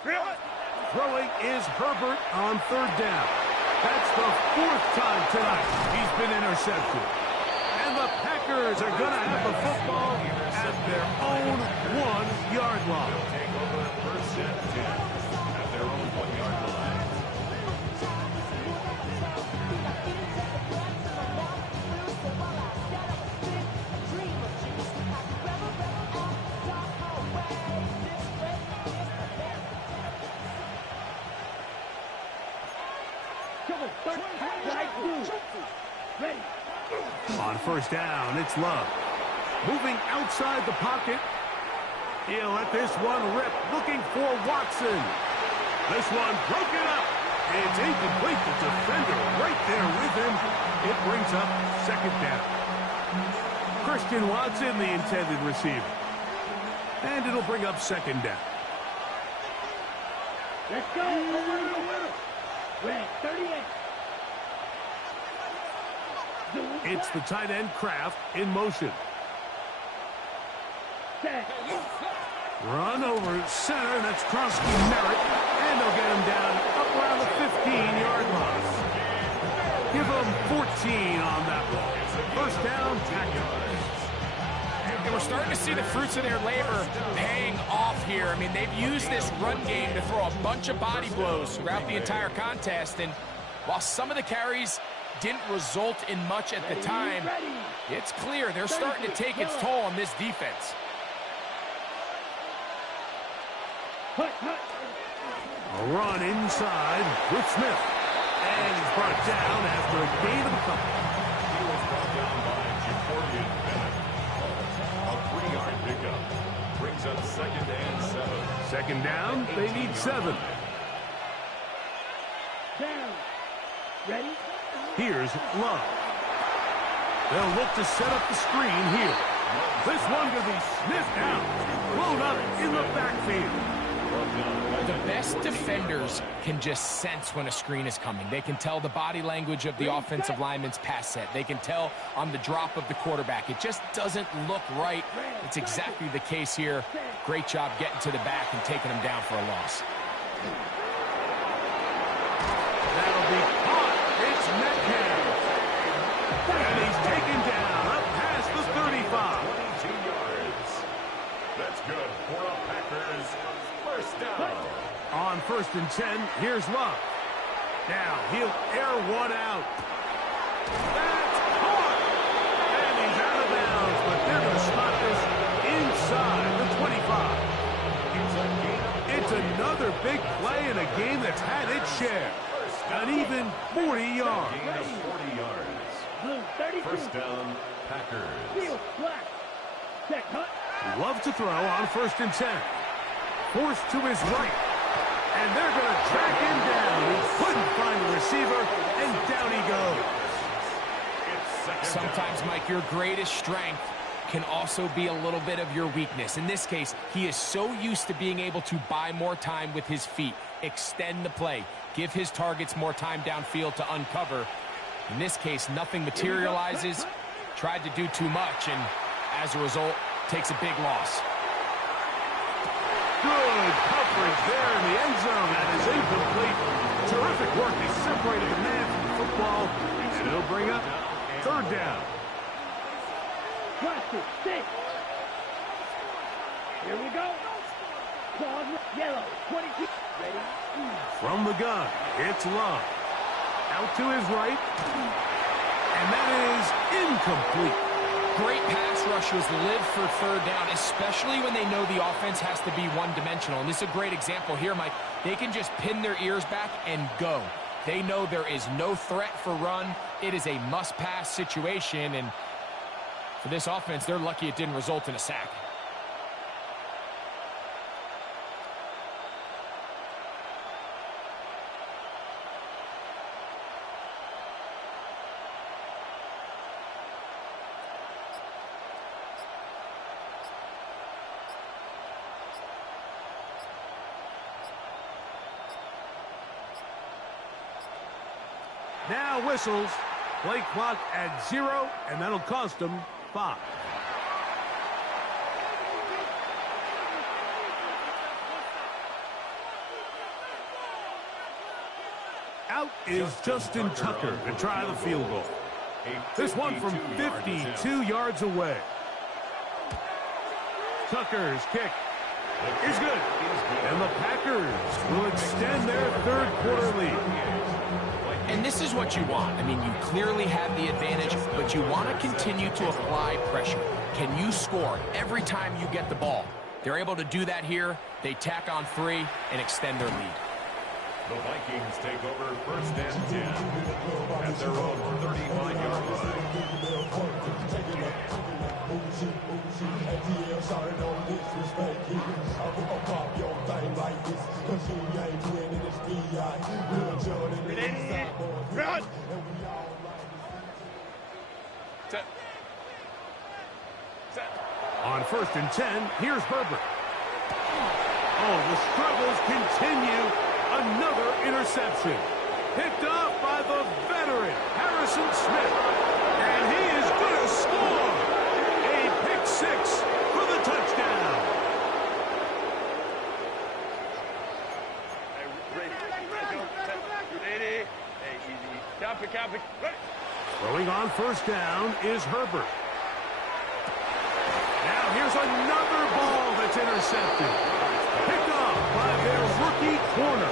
Throwing is Herbert on 3rd down. That's the 4th time tonight he's been intercepted. And the Packers are going to have the football at their own 1-yard line. Take over 1st and 10 at their own 1-yard line. Ready. On 1st down, it's Love. Moving outside the pocket. He'll let this one rip, looking for Watson. This one broken up. It's incomplete. The defender right there with him. It brings up 2nd down. Christian Watson, the intended receiver. And it'll bring up 2nd down. Let's go. Over the middle. Ready. 38. It's the tight end Kraft in motion. Run over center. That's Kronsky Merritt. And they'll get him down up around the 15-yard line. Give him 14 on that one. 1st down, Packers. And we're starting to see the fruits of their labor paying off here. I mean, they've used this run game to throw a bunch of body blows throughout the entire contest. And while some of the carries didn't result in much at the time, it's clear they're starting to take its toll on this defense. A run inside with Smith. And he's brought down after a gain of a couple. He was brought down by Jacobian Bennett. A 3-yard pickup. Brings up 2nd and 7. 2nd down, they need 7. Down. Ready. Here's Love. They'll look to set up the screen here. This one going to be sniffed out. Blown up in the backfield. The best defenders can just sense when a screen is coming. They can tell the body language of the offensive lineman's pass set. They can tell on the drop of the quarterback. It just doesn't look right. It's exactly the case here. Great job getting to the back and taking him down for a loss. That'll be caught. It's Metcalf. And he's taken down up past the 35. 22 yards. That's good for a Packers 1st down. On 1st and 10, here's Love. Now he'll air one out. That's bounds, but they're going to spot this inside the 25. It's another big play in a game that's had its share. An even 40 yards. Gain of 40 yards. Blue 32. First down, Packers. Field flat. Check cut. Love to throw on 1st and 10. Forced to his right. And they're going to track him down. He couldn't find the receiver, and down he goes. Sometimes, Mike, your greatest strength can also be a little bit of your weakness. In this case, he is so used to being able to buy more time with his feet, extend the play, give his targets more time downfield to uncover. In this case, nothing materializes, tried to do too much, and as a result, takes a big loss. Good coverage there in the end zone. That is incomplete. Terrific work. They separated the man from the football, and it'll bring up 3rd down. Plastic, 6. Here we go. Claws, yellow, 22. Ready? From the gun, it's Love. Out to his right. And that is incomplete. Great pass rushers live for 3rd down, especially when they know the offense has to be one-dimensional. And this is a great example here, Mike. They can just pin their ears back and go. They know there is no threat for run. It is a must-pass situation, and for this offense, they're lucky it didn't result in a sack. Now whistles. Play clock at 0, and that'll cost them 5. Out is Justin Tucker to try the field goal. This one from 52 yards away. Tucker's kick is good. And the Packers will extend their 3rd quarter lead. And this is what you want. I mean, you clearly have the advantage, but you want to continue to apply pressure. Can you score every time you get the ball? They're able to do that here. They tack on 3 and extend their lead. The Vikings take over 1st and 10 at their own 35-yard line. Run! On 1st and 10, here's Herbert. Oh, the struggles continue. Another interception. Picked off by the veteran, Harrison Smith. And he is going to score. A pick 6 for the touchdown. Ready? Hey, easy. Copy. Throwing on 1st down is Herbert. Now here's another ball that's intercepted. Picked off by their rookie corner.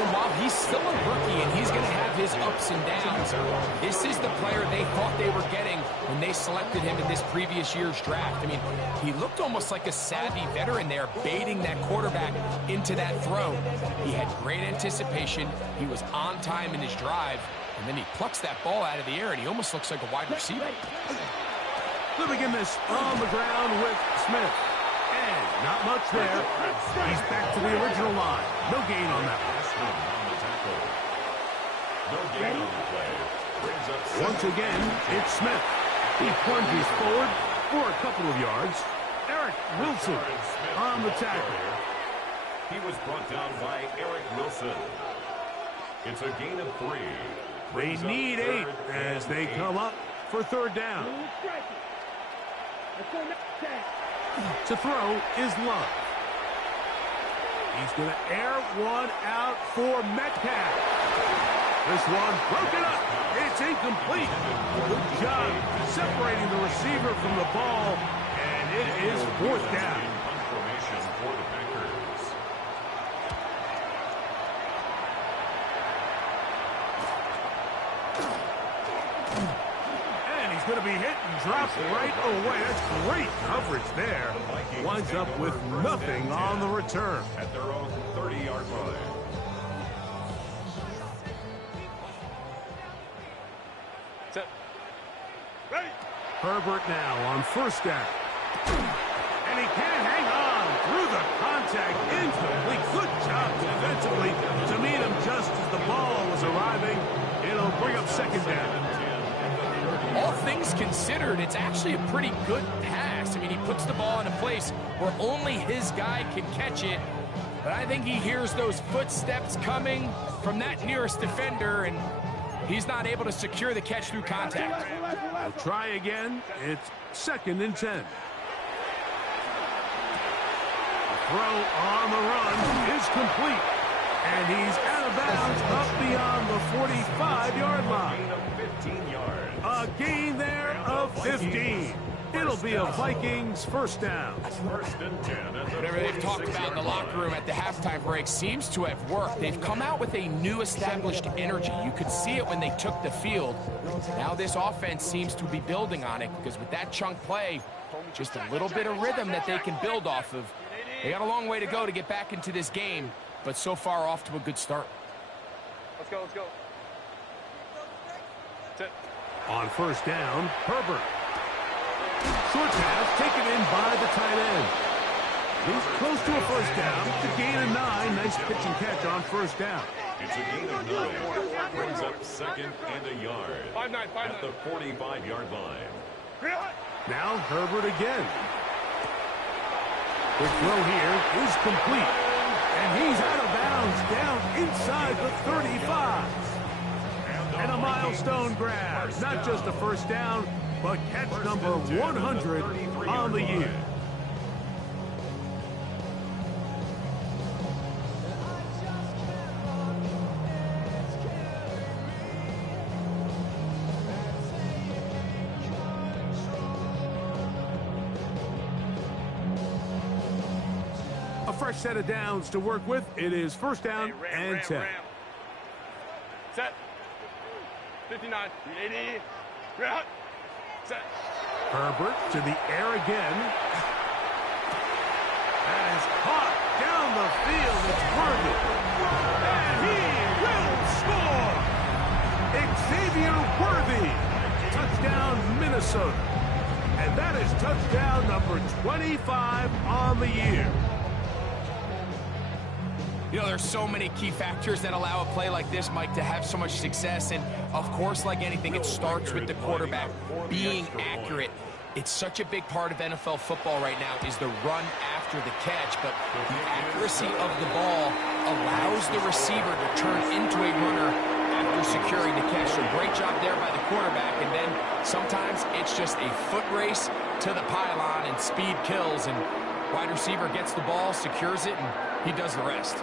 And while he's still a rookie and he's going to have his ups and downs, this is the player they thought they were getting when they selected him in this previous year's draft. I mean, he looked almost like a savvy veteran there, baiting that quarterback into that throw. He had great anticipation. He was on time in his drive, and then he plucks that ball out of the air, and he almost looks like a wide receiver. They'll begin this on the ground with Smith. And not much there. He's back to the original line. No gain on that one. No gain on the play. Brings up Once again, it's Smith. He plunges forward for a couple of yards. Eric Wilson on the tackle. He was brought down by Eric Wilson. It's a gain of 3. They need 8 as they come up for 3rd down. To throw is Love. He's going to air one out for Metcalf. This one broken up. It's incomplete. Good job separating the receiver from the ball, and it is 4th down. Formation for the Packers. And he He's going to be hit and dropped right away. That's great coverage there. Winds up with nothing on the return. At their own 30-yard line. Set. Ready. Herbert now on first down. And he can't hang on through the contact. Incomplete. Good job defensively to meet him just as the ball was arriving. It'll bring up second down. All things considered, it's actually a pretty good pass. I mean, he puts the ball in a place where only his guy can catch it. But I think he hears those footsteps coming from that nearest defender, and he's not able to secure the catch through contact. They'll try again. It's 2nd and 10. The throw on the run is complete. And he's out of bounds up beyond the 45-yard line. 15 yards. A gain there of 15. It'll be a Vikings first down. First and 10 at the Whatever they've talked about in the 46-yard locker room at the halftime break seems to have worked. They've come out with a new established energy. You could see it when they took the field. Now this offense seems to be building on it because with that chunk play, just a little bit of rhythm that they can build off of. They got a long way to go to get back into this game, but so far off to a good start. Let's go, let's go. Set. On first down, Herbert. Short pass taken in by the tight end. He's close to a first down. It's a gain of 9. Nice pitch and catch on first down. It's a gain of 9. Brings up 2nd and a yard. 5-9, 5-9. At the 45-yard line. Now Herbert again. The throw here is complete. And he's out of bounds down inside the 35. And a milestone grab. Not just a first down, but catch number 100 on the year. A fresh set of downs to work with. It is first down and 10. Set. 59. 80. Route. Set. Herbert to the air again. That is caught down the field. It's Worthy. And he will score. Xavier Worthy. Touchdown, Minnesota. And that is touchdown number 25 on the year. You know, there's so many key factors that allow a play like this, Mike, to have so much success. And, of course, like anything, it starts with the quarterback being accurate. It's such a big part of NFL football right now is the run after the catch. But the accuracy of the ball allows the receiver to turn into a runner after securing the catch. So great job there by the quarterback. And then sometimes it's just a foot race to the pylon and speed kills. And wide receiver gets the ball, secures it, and he does the rest.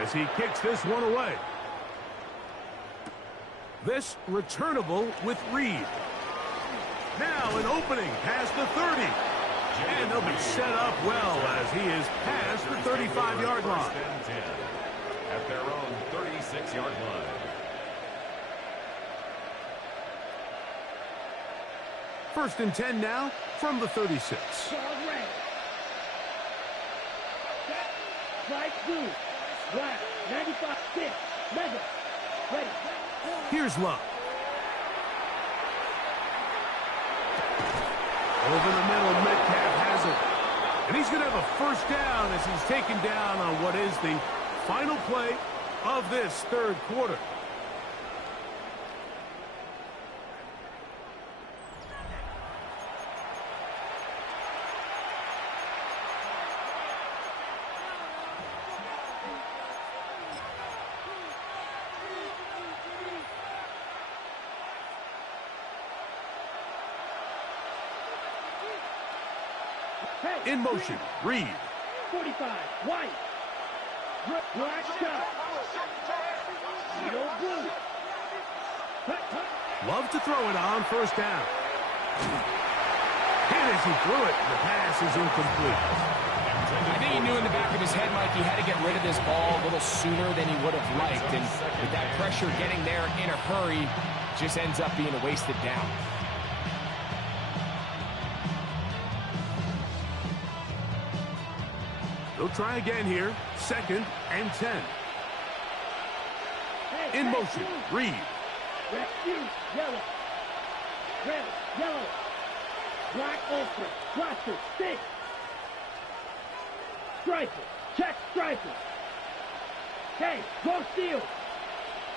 As he kicks this one away. This returnable with Reed. Now an opening past the 30. And they'll be set up well as he is past the 35-yard line. At their own 36-yard line. First and 10 now from the 36. Right, 95, 6, mega, ready. Here's Love. Over the middle, Metcalf has it. And he's going to have a first down as he's taken down on what is the final play of this third quarter. In motion, Reed. 45, white. Black shot. Yellow blue. Love to throw it on first down. And as he threw it, the pass is incomplete. I think he knew in the back of his head, Mike, he had to get rid of this ball a little sooner than he would have liked. And with that pressure getting there in a hurry, just ends up being a wasted down. They'll try again here. 2nd and 10. In motion, Reed. Red, yellow. Red, yellow. Black ultra. Cluster, stick. Striper. Check striper. Hey, go steal.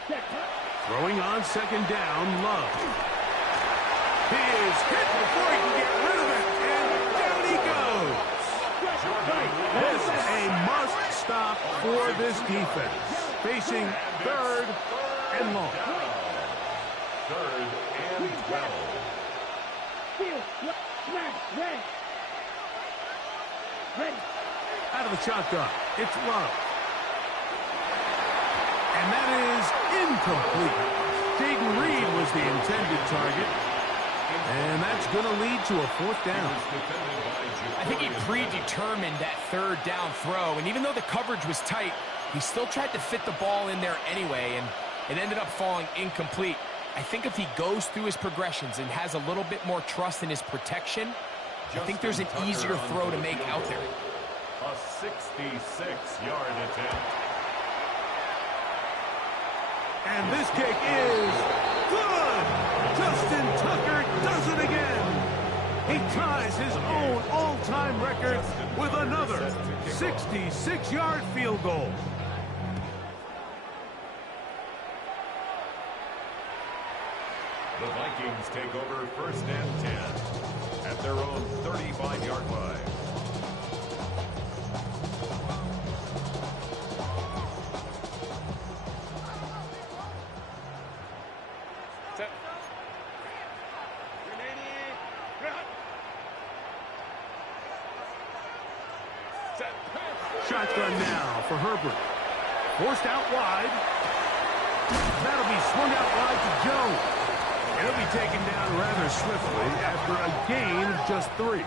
Check. Throwing on 2nd down, Love. He is hit before he can get rid of it. And down he goes. This is a must stop for this defense. Facing 3rd and long. 3rd and 12. Red. Ready. Out of the shotgun, it's Love. And that is incomplete. Jaden Reed was the intended target. And that's going to lead to a 4th down. I think he predetermined that 3rd down throw. And even though the coverage was tight, he still tried to fit the ball in there anyway. And it ended up falling incomplete. I think if he goes through his progressions and has a little bit more trust in his protection, I think there's an easier throw to make out there. A 66-yard attempt. And this kick is good! Justin Tucker does it again! He ties his own all-time record with another 66-yard field goal. The Vikings take over 1st and 10 at their own 35-yard line. Shotgun now for Herbert. Forced out wide. That'll be swung out wide to Jones. He'll be taken down rather swiftly after a gain of just 3.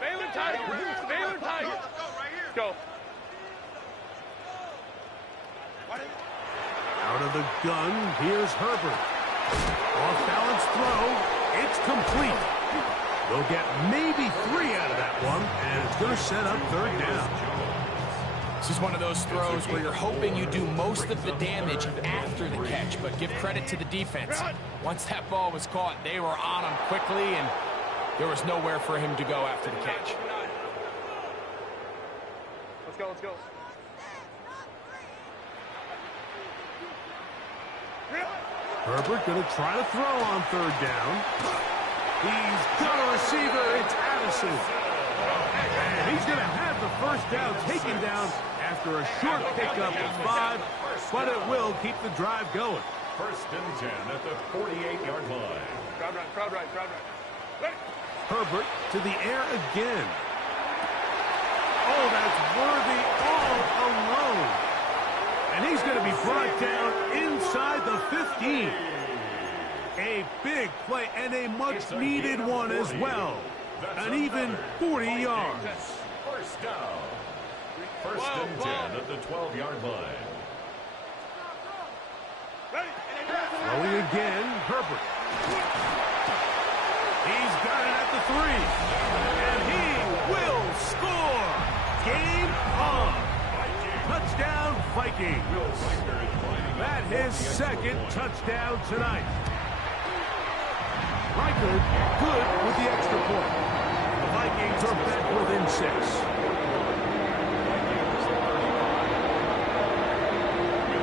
Baylor Tigers. Baylor Tigers. Go. Out of the gun, here's Herbert. Off-balance throw. It's complete. They'll get maybe 3 out of that one, and it's going to set up 3rd down. This is one of those throws where you're hoping you do most of the damage after the catch, but give credit to the defense. Once that ball was caught, they were on him quickly, and there was nowhere for him to go after the catch. Let's go, let's go. Herbert going to try to throw on 3rd down. He's got a receiver. It's Addison. And he's going to have the 1st down taken down after a short pickup of 5, but it will keep the drive going. 1st and 10 at the 48-yard line. Crowd right. Ready. Herbert to the air again. Oh, that's Worthy all alone. And he's going to be brought down inside the 15. A big play and a much-needed one as well. An even 40 yards. 1st down. 1st and 10 at the 12-yard line. Throwing again, Herbert. He's got it at the 3. And he will score. Game on. Touchdown, Vikings. That his 2nd touchdown tonight. Reichard good with the extra point. The Vikings are back within 6.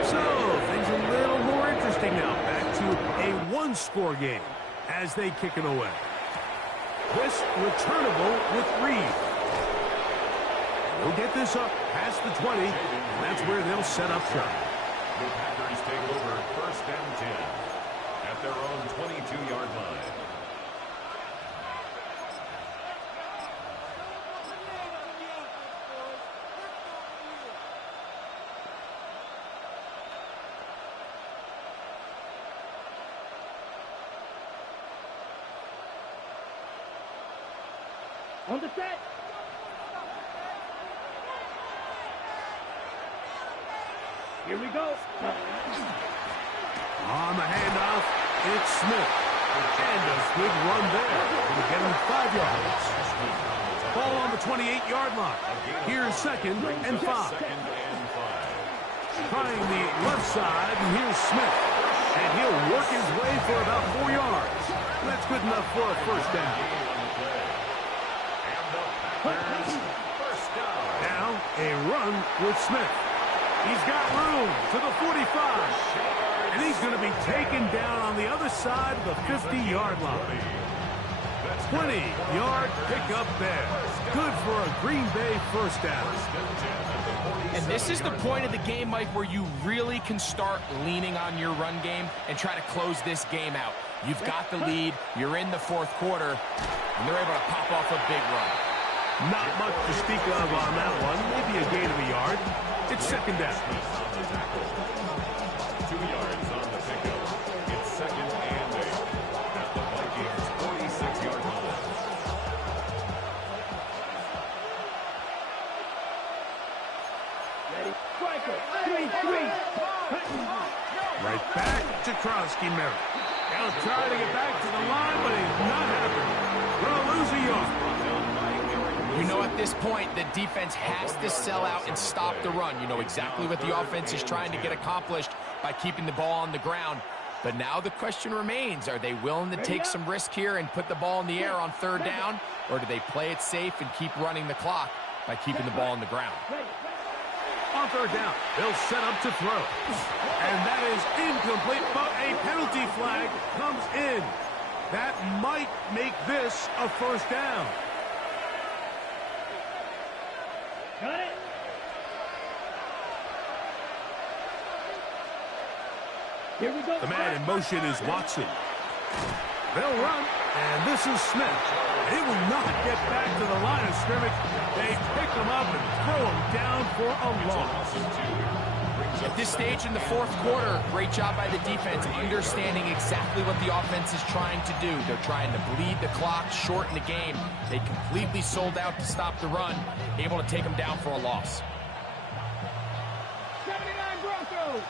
So, things a little more interesting now. Back to a 1-score game as they kick it away. This returnable with Reed. They'll get this up past the 20, and that's where they'll set up shop. The Packers take over 1st and 10 at their own 22-yard line. On the set. Here we go. On the handoff, it's Smith. And a good run there. Going to get him 5 yards. Ball on the 28-yard line. Here's 2nd and 5. Trying the left side, and here's Smith. And he'll work his way for about 4 yards. That's good enough for a 1st down. Now, a run with Smith. He's got room to the 45. And he's going to be taken down on the other side of the 50-yard line. 20-yard pickup there. Good for a Green Bay 1st down. And this is the point of the game, Mike, where you really can start leaning on your run game and try to close this game out. You've got the lead. You're in the 4th quarter, and they're able to pop off a big run. Not much to speak of on that one. Maybe a gain of a yard. It's 2nd down. 2 yards on the pickup. It's 2nd and 8 at the Vikings' 46-yard line. Ready. Striker. 3-3. Right back to Krosky Merritt. He'll try to get back to the line, but he's not happening. Going to lose a yard. You know, at this point, the defense has to sell out and stop the run. You know exactly what the offense is trying to get accomplished by keeping the ball on the ground. But now the question remains, are they willing to take some risk here and put the ball in the air on 3rd down? Or do they play it safe and keep running the clock by keeping the ball on the ground? On 3rd down, they'll set up to throw. And that is incomplete, but a penalty flag comes in. That might make this a 1st down. Got it. Here we go. The man in motion is Watson. They'll run, and this is Smith. He will not get back to the line of scrimmage. They pick him up and throw him down for a loss. At this stage in the 4th quarter, great job by the defense, understanding exactly what the offense is trying to do. They're trying to bleed the clock, shorten the game. They completely sold out to stop the run, able to take them down for a loss. 79 Broncos.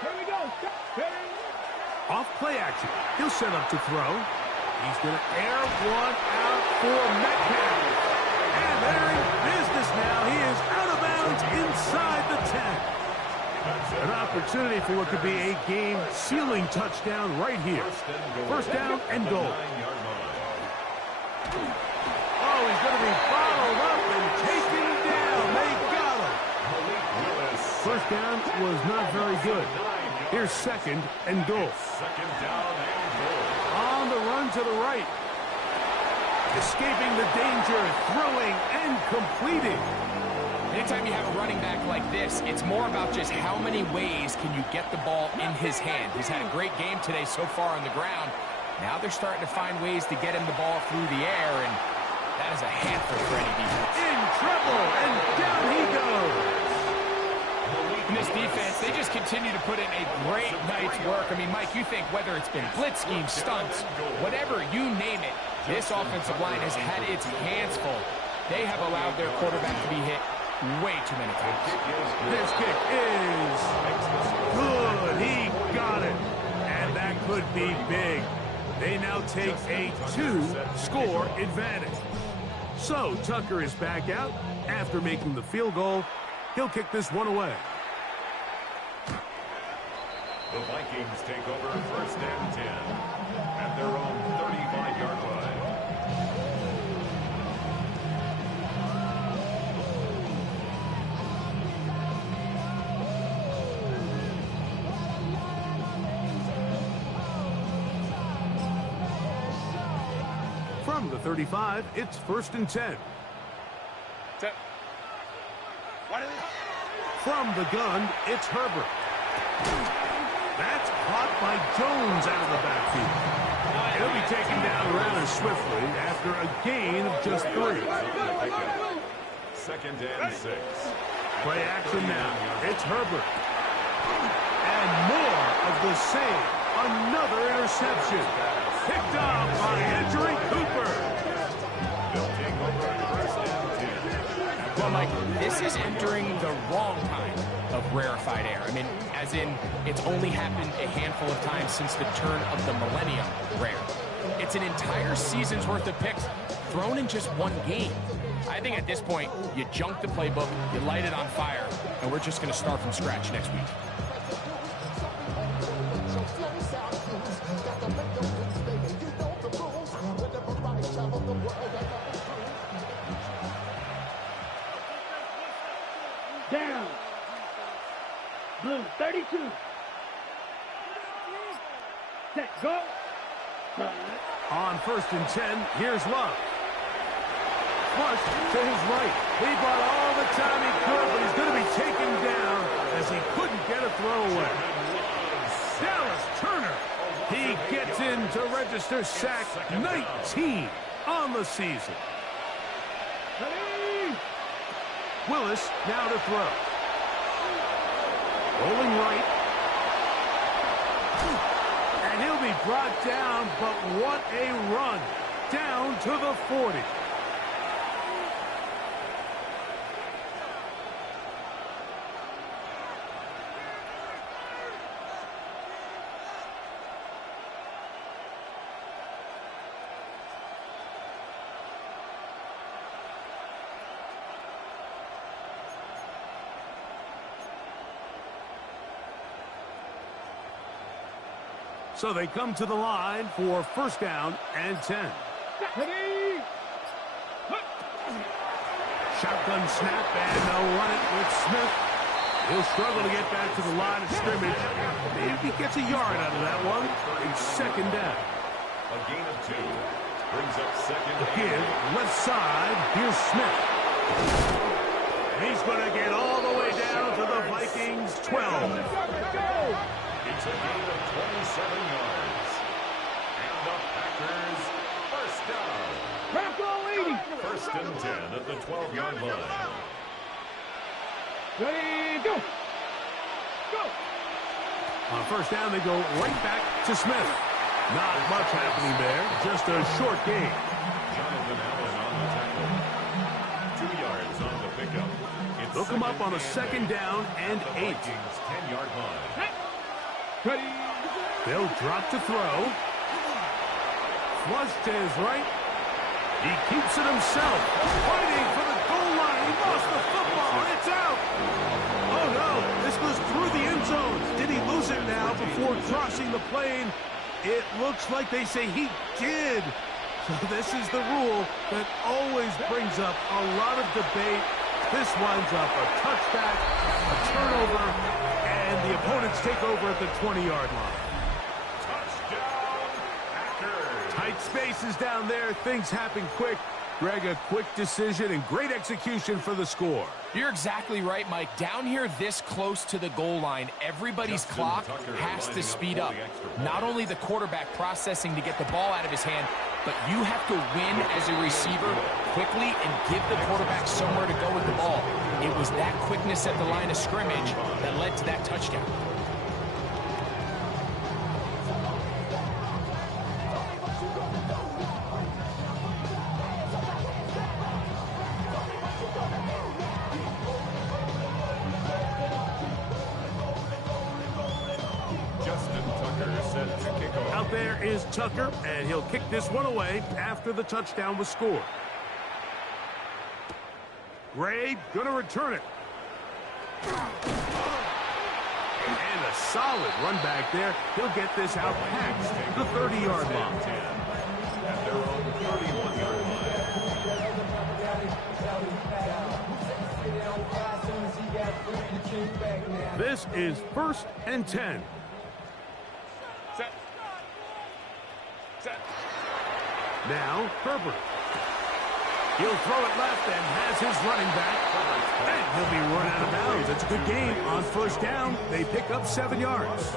Here we go. Off play action. He'll set up to throw. He's going to air one out for Metcalf. And they're in business now. He is out of bounds inside the 10. An opportunity for what could be a game-sealing touchdown right here. 1st down and goal. Oh, he's going to be bottled up and taken down. They got him. 1st down was not very good. Here's 2nd and goal. 2nd down and goal. On the run to the right. Escaping the danger, throwing and completing. Anytime you have a running back like this, it's more about just how many ways can you get the ball in his hand. He's had a great game today so far on the ground. Now they're starting to find ways to get him the ball through the air, and that is a handful for any defense. In trouble, and down he goes. In this defense, they just continue to put in a great night's work. I mean, Mike, you think whether it's been blitz schemes, stunts, whatever, you name it, this offensive line has had its hands full. They have allowed their quarterback to be hit way too many times. This kick is good. He got it. And that could be big. They now take a 2-score advantage. So Tucker is back out after making the field goal. He'll kick this one away. The Vikings take over 1st and 10 at their own 35-yard line. From the 35, it's 1st and 10. From the gun, it's Herbert. That's caught by Jones out of the backfield. He'll be taken down rather swiftly after a gain of just 3. 2nd and 6. Play action now. It's Herbert. And more of the same. Another interception. Picked off by Andrew Cooper. They'll take over 1st and 10. Well, Mike, this is entering the wrong kind of rarefied air. I mean, as in, it's only happened a handful of times since the turn of the millennium rare. It's an entire season's worth of picks thrown in just one game. I think at this point, you junk the playbook, you light it on fire, and we're just going to start from scratch next week. Down. Blue, 32. Set, go. On 1st and 10, here's Love. Flush to his right. He bought all the time he could, but he's going to be taken down as he couldn't get a throwaway. Dallas Turner. He gets in to register sack 19 on the season. Willis now to throw. Rolling right. And he'll be brought down, but what a run. Down to the 40. So they come to the line for 1st down and 10. Shotgun snap, and they'll run it with Smith. He'll struggle to get back to the line of scrimmage. Maybe he gets a yard out of that one. It's 2nd down. A gain of 2. Brings up 2nd. Give, left side. Here's Smith. He's going to get all the way down to the Vikings' 12. It's a gain of 27 yards. And the Packers, 1st down. Bronco 80. 1st and 10 at the 12-yard line. Ready, go. Go. On 1st down, they go right back to Smith. Not much happening there. Just a short gain. Jonathan Allen on the tackle. 2 yards on the pickup. It's Look him up on a 2nd down and 8. 10-yard line. Ready. They'll drop to throw. Flush to his right. He keeps it himself. Fighting for the goal line. He lost the football, and it's out. Oh, no. This goes through the end zone. Did he lose it now before crossing the plane? It looks like they say he did. So this is the rule that always brings up a lot of debate. This winds up a touchback, a turnover, and the opponents take over at the 20-yard line. Touchdown, Packers. Tight spaces down there. Things happen quick. Greg, a quick decision and great execution for the score. You're exactly right, Mike. Down here this close to the goal line, everybody's clock has to speed up. Not only the quarterback processing to get the ball out of his hand, but you have to win as a receiver quickly and give the quarterback somewhere to go with the ball. It was that quickness at the line of scrimmage that led to that touchdown. Out there is Tucker, and he'll kick this one away after the touchdown was scored. Gray gonna return it. And a solid run back there. He'll get this out past the 30-yard line. At their own 31-yard line. This is 1st and 10. Now, Herbert. He'll throw it left and has his running back. And he'll be run out of bounds. It's a good game. On first down, they pick up 7 yards.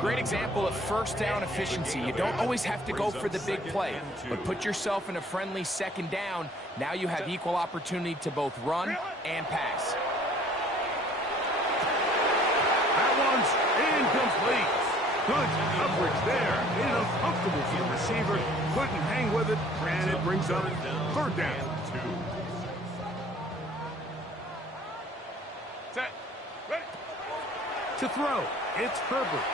Great example of first down efficiency. You don't always have to go for the big play, but put yourself in a friendly second down. Now you have equal opportunity to both run and pass. That one's incomplete. Good coverage there. Uncomfortable for the receiver. Couldn't hang with it, and it brings up third down. Set. Ready. To throw, it's Herbert.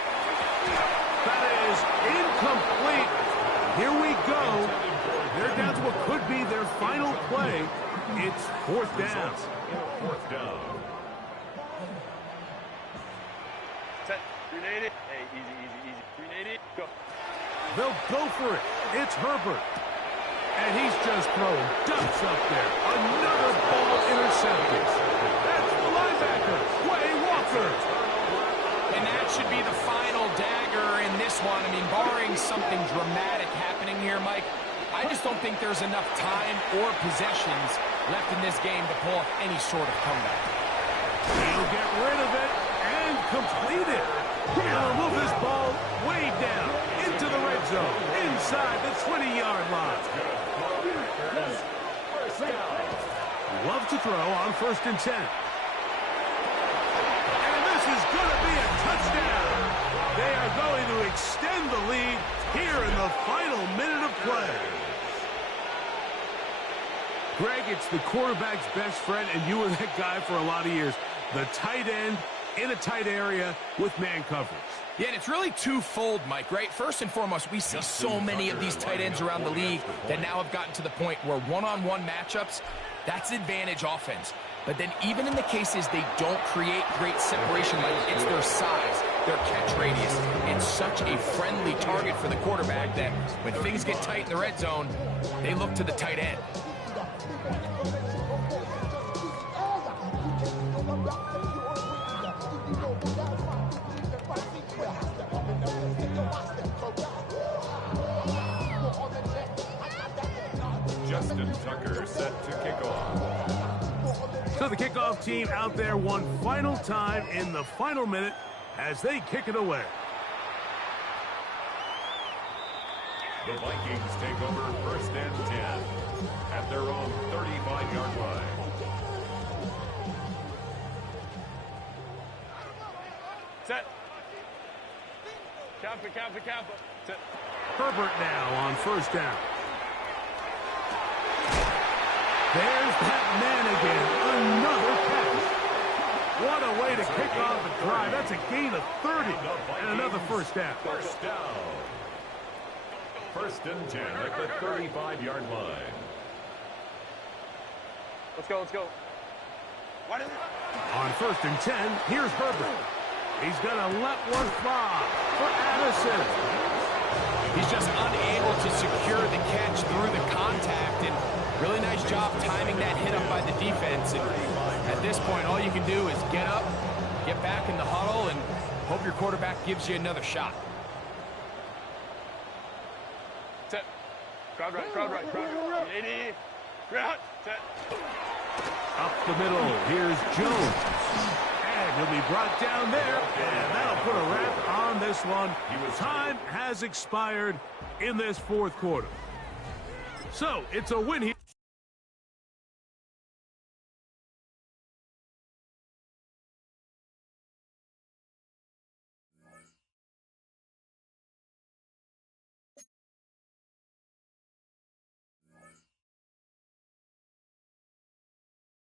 That is incomplete. Here we go. They're down to what could be their final play. It's fourth down. Fourth down. Set. Grenade it. Hey, easy. Grenade it. Go. They'll go for it. It's Herbert. And he's just throwing ducks up there. Another ball intercepted. That's the linebacker, Way Walker. And that should be the final dagger in this one. I mean, barring something dramatic happening here, Mike, I just don't think there's enough time or possessions left in this game to pull off any sort of comeback. He'll get rid of it and complete it. He'll move this ball way down into the red zone, inside the 20-yard line. Love to throw on 1st and 10. And this is going to be a touchdown. They are going to extend the lead here in the final minute of play. Greg, it's the quarterback's best friend, and you were that guy for a lot of years. The tight end in a tight area with man coverage. Yeah, and it's really twofold, Mike, right? First and foremost, we see so many of these tight ends around the league that now have gotten to the point where one-on-one matchups, that's advantage offense. But then even in the cases they don't create great separation, like it's their size, their catch radius. It's such a friendly target for the quarterback that when things get tight in the red zone, they look to the tight end. Justin Tucker set to kick off. So the kickoff team out there one final time in the final minute as they kick it away. The Vikings take over 1st and 10 at their own 35-yard line. Set. Camp. Set. Herbert now on 1st down. There's that man again. Another catch. What a way to kick off a drive. That's a gain of 30 and another 1st down. First down. 1st and 10 at the 35-yard line. Let's go. What is it? On 1st and 10, here's Herbert. He's going to let one fly for Addison. He's just unable to secure the catch through the contact, and really nice job timing that hit up by the defense. And at this point, all you can do is get up, get back in the huddle, and hope your quarterback gives you another shot. Set. Crowd right. 80. Ground. Set. Up the middle, here's Jones. And he'll be brought down there, and that'll put a wrap on this one. Time has expired in this 4th quarter. So, it's a win here.